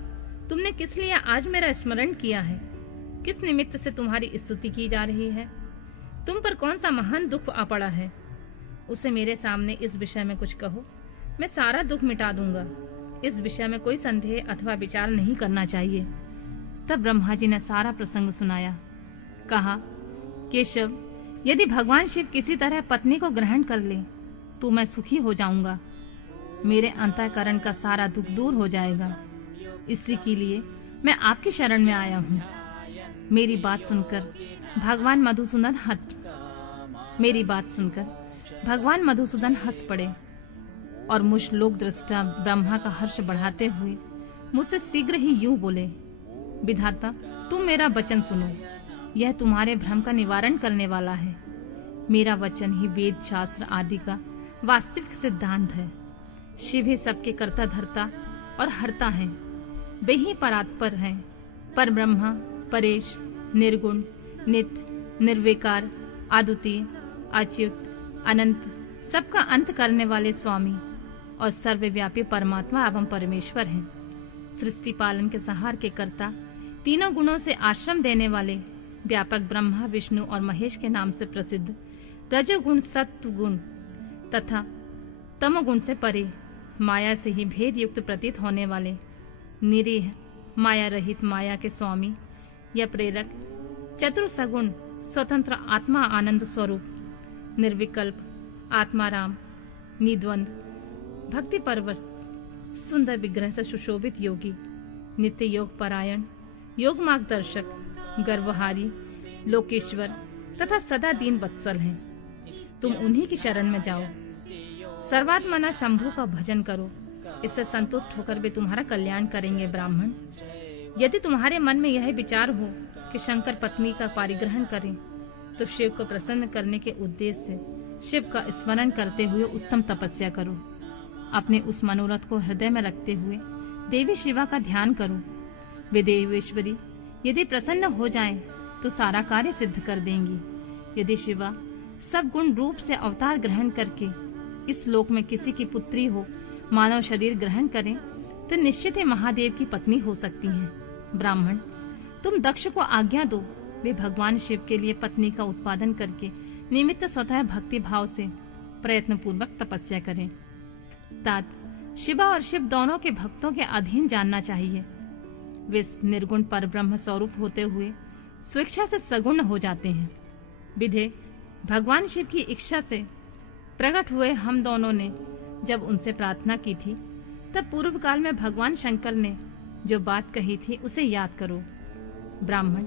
तुमने किस लिए आज मेरा स्मरण किया है? किस निमित्त से तुम्हारी स्तुति की जा रही है? तुम पर कौन सा महान दुख आ पड़ा है? उसे मेरे सामने इस विषय में कुछ कहो, मैं सारा दुख मिटा दूंगा। इस विषय में कोई संदेह अथवा विचार नहीं करना चाहिए। तब ब्रह्मा जी ने सारा प्रसंग सुनाया। कहा, केशव, यदि भगवान शिव किसी तरह पत्नी को ग्रहण कर ले तो मैं सुखी हो जाऊंगा। मेरे अंतःकरण का सारा दुख दूर हो जाएगा। इसी के लिए मैं आपकी शरण में आया हूँ। मेरी बात सुनकर भगवान मधुसूदन हंस पड़े और मुझ लोक दृष्टा ब्रह्मा का हर्ष बढ़ाते हुए मुझसे शीघ्र ही यूं बोले, विधाता, तुम मेरा वचन सुनो। यह तुम्हारे भ्रम का निवारण करने वाला है। मेरा वचन ही वेद शास्त्र आदि का वास्तविक सिद्धांत है। शिव ही सबके कर्ता धर्ता और हर्ता हैं। वे ही परात्पर हैं, पर ब्रह्मा, परेश, निर्गुण, नित्य, निर्विकार, अद्वितीय, अच्युत, अनंत, सबका अंत करने वाले स्वामी और सर्वव्यापी परमात्मा एवं परमेश्वर हैं। सृष्टि पालन के संहार के कर्ता, तीनों गुणों से आश्रम देने वाले व्यापक ब्रह्मा, विष्णु और महेश के नाम से प्रसिद्ध रजोगुण, सत्व गुण तथा तमोगुण से परे माया से ही भेद युक्त प्रतीत होने वाले निरीह, माया रहित माया के स्वामी या प्रेरक, चतुर सगुण स्वतंत्र आत्मा आनंद स्वरूप, निर्विकल्प आत्माराम, निद्वंद, भक्ति परवश, सुंदर विग्रह से सुशोभित योगी, नित्य योग परायण, योग मार्गदर्शक, गर्वहारी, लोकेश्वर तथा सदा दीन वत्सल हैं। तुम उन्हीं की शरण में जाओ। सर्वात्मना शंभु का भजन करो, इससे संतुष्ट होकर वे तुम्हारा कल्याण करेंगे। ब्राह्मण, यदि तुम्हारे मन में यह विचार हो कि शंकर पत्नी का पारिग्रहण करें, तो शिव को प्रसन्न करने के उद्देश्य से शिव का स्मरण करते हुए उत्तम तपस्या करो। अपने उस मनोरथ को हृदय में रखते हुए देवी शिवा का ध्यान करो। वे देवेश्वरी यदि प्रसन्न हो जाएं, तो सारा कार्य सिद्ध कर देंगी। यदि शिवा सब गुण रूप से अवतार ग्रहण करके इस लोक में किसी की पुत्री हो, मानव शरीर ग्रहण करें, तो निश्चित ही महादेव की पत्नी हो सकती हैं। ब्राह्मण, तुम दक्ष को आज्ञा दो, वे भगवान शिव के लिए पत्नी का उत्पादन करके निमित्त स्वतः भक्ति भाव से प्रयत्न पूर्वक तपस्या करें। तात, शिवा और शिव दोनों के भक्तों के अधीन जानना चाहिए। वे निर्गुण पर ब्रह्म स्वरूप होते हुए स्वेच्छा से सगुण हो जाते हैं। विधे, भगवान शिव की इच्छा से प्रकट हुए हम दोनों ने जब उनसे प्रार्थना की थी, तब पूर्व काल में भगवान शंकर ने जो बात कही थी उसे याद करो। ब्राह्मण,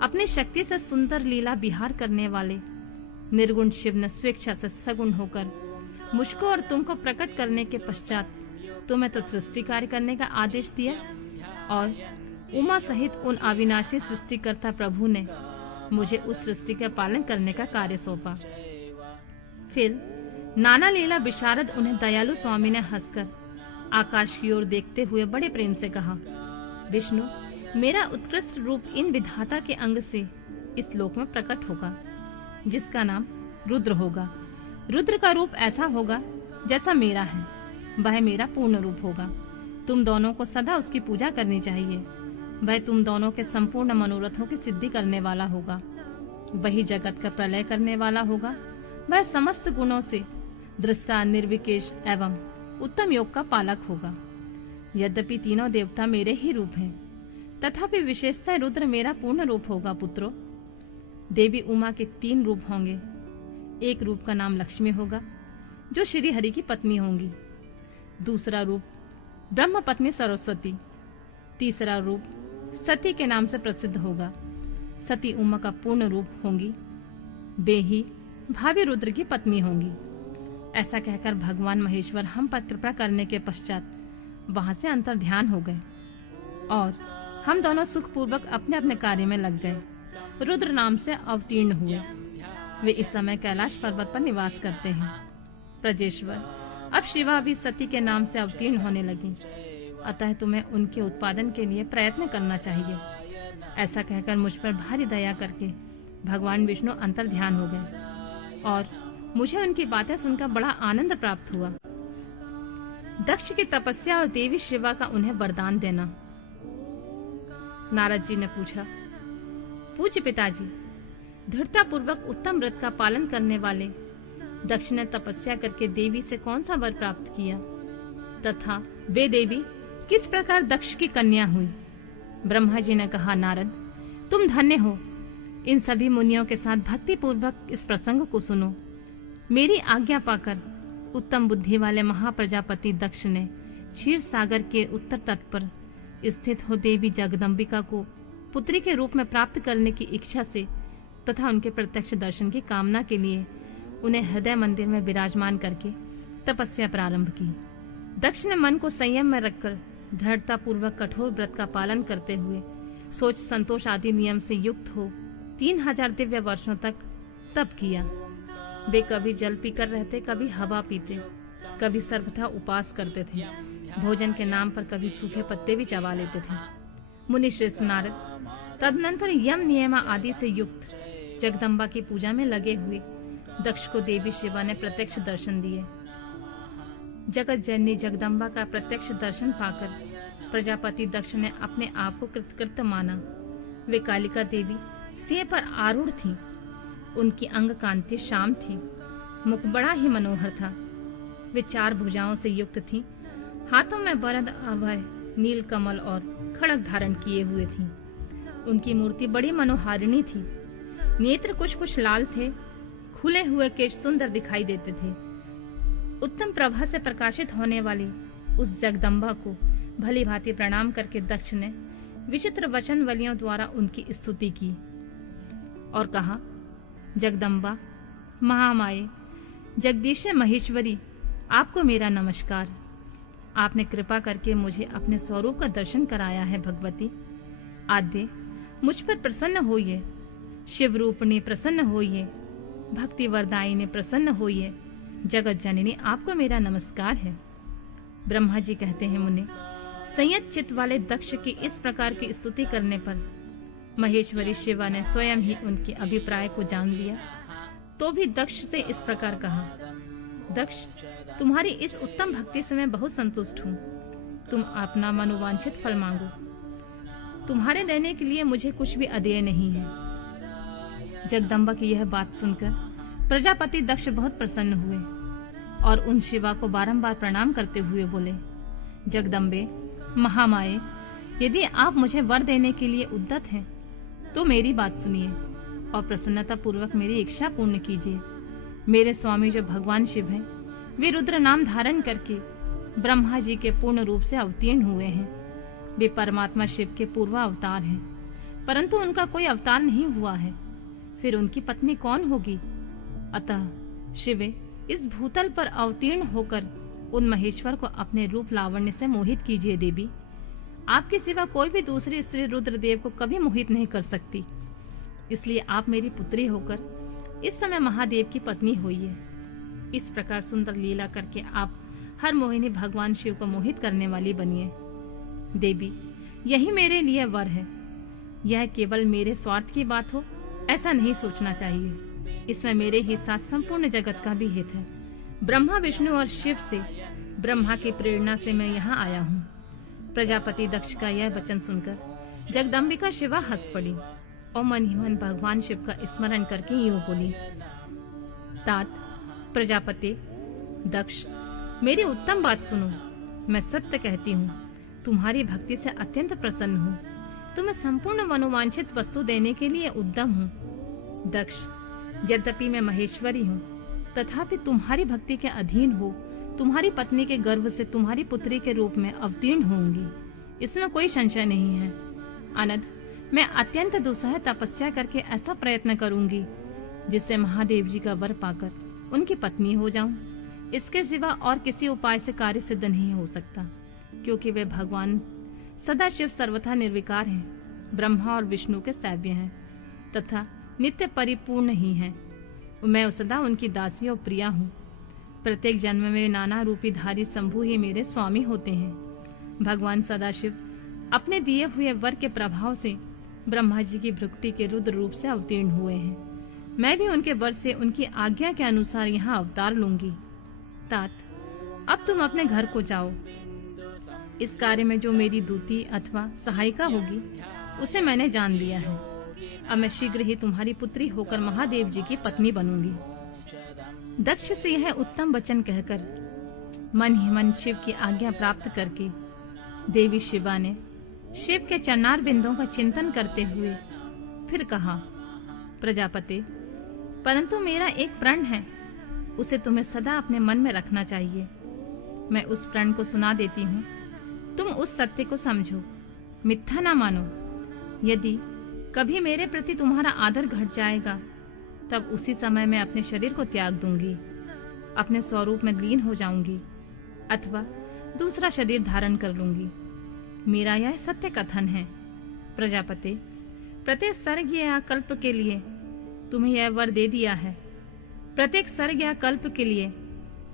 अपनी शक्ति से सुंदर लीला विहार करने वाले निर्गुण शिव ने स्वेच्छा से सगुण होकर मुझको और तुमको प्रकट करने के पश्चात तुम्हें तो सृष्टि कार्य करने का आदेश दिया और उमा सहित उन अविनाशी सृष्टिकर्ता प्रभु ने मुझे उस सृष्टि का पालन करने का कार्य सौंपा। फिर नाना लीला विशारद उन्हें दयालु स्वामी ने हंसकर आकाश की ओर देखते हुए बड़े प्रेम से कहा, विष्णु, मेरा उत्कृष्ट रूप इन विधाता के अंग से इस लोक में प्रकट होगा, जिसका नाम रुद्र होगा। रुद्र का रूप ऐसा होगा जैसा मेरा है, वह मेरा पूर्ण रूप होगा। तुम दोनों को सदा उसकी पूजा करनी चाहिए। वह तुम दोनों के संपूर्ण मनोरथों की सिद्धि करने वाला होगा। वही जगत का प्रलय करने वाला होगा। वह समस्त गुणों से दृष्टा, निर्विकेश एवं उत्तम योग का पालक होगा। यद्यपि तीनों देवता मेरे ही रूप हैं, तथापि विशेषतः रुद्र मेरा पूर्ण रूप होगा। पुत्रों, देवी उमा के 3 रूप होंगे। एक रूप का नाम लक्ष्मी होगा, जो श्री हरि की पत्नी होंगी। दूसरा रूप ब्रह्म पत्नी सरस्वती। तीसरा रूप सती के नाम से प्रसिद्ध होगा। सती उमा का पूर्ण रूप होंगी। वे ही भावी रुद्र की पत्नी होंगी। ऐसा कहकर भगवान महेश्वर हम पर कृपा करने के पश्चात वहां से अंतर ध्यान हो गए और हम दोनों सुखपूर्वक अपने अपने कार्य में लग गए। रुद्र नाम से अवतीर्ण हुए। वे इस समय कैलाश पर्वत पर निवास करते हैं। प्रजेश्वर, अब शिवा भी सती के नाम से अवतीर्ण होने लगी, अतः तुम्हें उनके उत्पादन के लिए प्रयत्न करना चाहिए। ऐसा कहकर मुझ पर भारी दया करके भगवान विष्णु अंतर ध्यान हो गए और मुझे उनकी बातें सुनकर बड़ा आनंद प्राप्त हुआ। दक्ष की तपस्या और देवी शिवा का उन्हें वरदान देना। नारद जी ने पूछा, पूज्य पिताजी, दृढ़ता पूर्वक उत्तम व्रत का पालन करने वाले दक्ष ने तपस्या करके देवी से कौन सा वर प्राप्त किया तथा वे देवी किस प्रकार दक्ष की कन्या हुई? ब्रह्मा जी ने कहा, नारद, तुम धन्य हो। इन सभी मुनियों के साथ भक्ति पूर्वक इस प्रसंग को सुनो। मेरी आज्ञा पाकर उत्तम बुद्धि वाले महाप्रजापति दक्ष ने क्षीर सागर के उत्तर तट पर स्थित हो देवी जगदम्बिका को पुत्री के रूप में प्राप्त करने की इच्छा से तथा उनके प्रत्यक्ष दर्शन की कामना के लिए उन्हें हृदय मंदिर में विराजमान करके तपस्या प्रारंभ की। दक्ष ने मन को संयम में रखकर दृढ़ता पूर्वक कठोर व्रत का पालन करते हुए सोच संतोष आदि नियम से युक्त हो 3000 दिव्य वर्षों तक तप किया। वे कभी जल पीकर रहते, कभी हवा पीते, कभी सर्वथा उपास करते थे। भोजन के नाम पर कभी सूखे पत्ते भी चबा लेते थे। मुनि श्रेष्ठ नारद तदनंतर यम नियमा आदि से युक्त जगदम्बा की पूजा में लगे हुए दक्ष को देवी शिवा ने प्रत्यक्ष दर्शन दिए। जगत जननी जगदम्बा का प्रत्यक्ष दर्शन पाकर प्रजापति दक्ष ने अपने आप को कृतकृत्य माना। वे कालिका देवी सिंह पर आरूढ़ थी। उनकी अंग कांति श्याम थी, मुख बड़ा ही मनोहर था। वे 4 भुजाओं से युक्त थी, हाथों में वरद अभय नील कमल और खड़ग धारण किए हुए थी। उनकी मूर्ति बड़ी मनोहारिणी थी। नेत्र कुछ कुछ लाल थे, खुले हुए केश सुंदर दिखाई देते थे। उत्तम प्रभा से प्रकाशित होने वाली उस जगदम्बा को भली भांति प्रणाम करके दक्ष ने विचित्र वचन वलियों द्वारा उनकी स्तुति की और कहा, जगदम्बा, महामाये, जगदीश महेश्वरी, आपको मेरा नमस्कार। आपने कृपा करके मुझे अपने स्वरूप का दर्शन कराया है। भगवती आद्य, मुझ पर प्रसन्न होइए। शिव रूपणी प्रसन्न होइए। भक्ति वरदायिनी प्रसन्न होइए। जगत जननी, आपको मेरा नमस्कार है। ब्रह्मा जी कहते हैं, मुने, संयत चित्त वाले दक्ष की इस प्रकार की स्तुति करने पर महेश्वरी शिवा ने स्वयं ही उनके अभिप्राय को जान लिया तो भी दक्ष से इस प्रकार कहा, दक्ष, तुम्हारी इस उत्तम भक्ति से मैं बहुत संतुष्ट हूँ। तुम अपना मनोवांछित फल मांगो। तुम्हारे देने के लिए मुझे कुछ भी अदेय नहीं है। जगदम्बा की यह बात सुनकर प्रजापति दक्ष बहुत प्रसन्न हुए और उन शिवा को बारंबार प्रणाम करते हुए बोले, जगदम्बे, महामाये, यदि आप मुझे वर देने के लिए उद्यत हैं तो मेरी बात सुनिए और प्रसन्नता पूर्वक मेरी इच्छा पूर्ण कीजिए। मेरे स्वामी जो भगवान शिव हैं, वे रुद्र नाम धारण करके ब्रह्मा जी के पूर्ण रूप से अवतीर्ण हुए हैं। वे परमात्मा शिव के पूर्व अवतार हैं, परंतु उनका कोई अवतार नहीं हुआ है। फिर उनकी पत्नी कौन होगी? अतः शिवे, इस भूतल पर अवतीर्ण होकर उन महेश्वर को अपने रूप लावण्य से मोहित कीजिए। देवी, आपके सिवा कोई भी दूसरी स्त्री रुद्रदेव को कभी मोहित नहीं कर सकती, इसलिए आप मेरी पुत्री होकर इस समय महादेव की पत्नी होइए। इस प्रकार सुंदर लीला करके आप हर मोहिनी भगवान शिव को मोहित करने वाली बनिए। देवी, यही मेरे लिए वर है। यह केवल मेरे स्वार्थ की बात हो ऐसा नहीं सोचना चाहिए। इसमें मेरे ही साथ संपूर्ण जगत का भी हित है। ब्रह्मा, विष्णु और शिव से, ब्रह्मा की प्रेरणा से मैं यहाँ आया हूँ। प्रजापति दक्ष का यह वचन सुनकर जगदम्बिका शिवा हंस पड़ी और मन ही मन भगवान शिव का स्मरण करके यूं बोली, तात, प्रजापति दक्ष, मेरी उत्तम बात सुनो। मैं सत्य कहती हूँ, तुम्हारी भक्ति से अत्यंत प्रसन्न हूँ। तुम्हें संपूर्ण मनोवांछित वस्तु देने के लिए उद्यम हूँ। दक्ष, यद्यपि मैं महेश्वरी हूँ, तथापि तुम्हारी भक्ति के अधीन हो तुम्हारी पत्नी के गर्भ से तुम्हारी पुत्री के रूप में अवतीर्ण होंगी, इसमें कोई संशय नहीं है। अनद, मैं अत्यंत दुस्सह तपस्या करके ऐसा प्रयत्न करूंगी जिससे महादेव जी का वर पाकर उनकी पत्नी हो जाऊं। इसके सिवा और किसी उपाय से कार्य सिद्ध नहीं हो सकता, क्योंकि वे भगवान सदा शिव सर्वथा निर्विकार हैं, ब्रह्मा और विष्णु के सेव्य हैं तथा नित्य परिपूर्ण ही हैं। मैं सदा उनकी दासी और प्रिया हूँ। प्रत्येक जन्म में नाना रूपी धारी शंभु ही मेरे स्वामी होते हैं। भगवान सदाशिव अपने दिए हुए वर के प्रभाव से ब्रह्मा जी की भ्रुकुटी के रुद्र रूप से अवतीर्ण हुए हैं। मैं भी उनके वर से उनकी आज्ञा के अनुसार यहाँ अवतार लूंगी। तात, अब तुम अपने घर को जाओ। इस कार्य में जो मेरी दूती अथवा सहायिका होगी उसे मैंने जान लिया है। अब मैं शीघ्र ही तुम्हारी पुत्री होकर महादेव जी की पत्नी बनूंगी। दक्ष से यह उत्तम वचन कहकर मन ही मन शिव की आज्ञा प्राप्त करके देवी शिवा ने शिव के चरणार बिंदों का चिंतन करते हुए फिर कहा, प्रजापति, परंतु मेरा एक प्रण है, उसे तुम्हें सदा अपने मन में रखना चाहिए। मैं उस प्रण को सुना देती हूँ, तुम उस सत्य को समझो, मिथ्या ना मानो। यदि कभी मेरे प्रति तुम्हारा आदर घट जाएगा तब उसी समय मैं अपने शरीर को त्याग दूंगी, अपने स्वरूप में लीन हो जाऊंगी अथवा दूसरा शरीर धारण कर लूंगी। मेरा यह सत्य कथन है। प्रजापति, प्रत्येक सर्ग या कल्प के लिए तुम्हें यह वर दे दिया है। प्रत्येक सर्ग या कल्प के लिए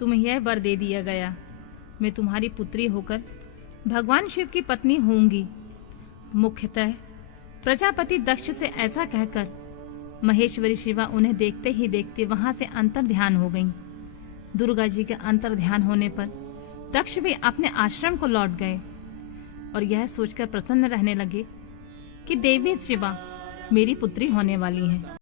तुम्हें यह वर दे दिया गया। मैं तुम्हारी पुत्री होकर भगवान शिव की पत्नी होंगी। मुख्यतः प्रजापति दक्ष से ऐसा कहकर महेश्वरी शिवा उन्हें देखते ही देखते वहां से अंतर ध्यान हो गईं। दुर्गा जी के अंतर ध्यान होने पर दक्ष भी अपने आश्रम को लौट गए और यह सोचकर प्रसन्न रहने लगे कि देवी शिवा मेरी पुत्री होने वाली हैं।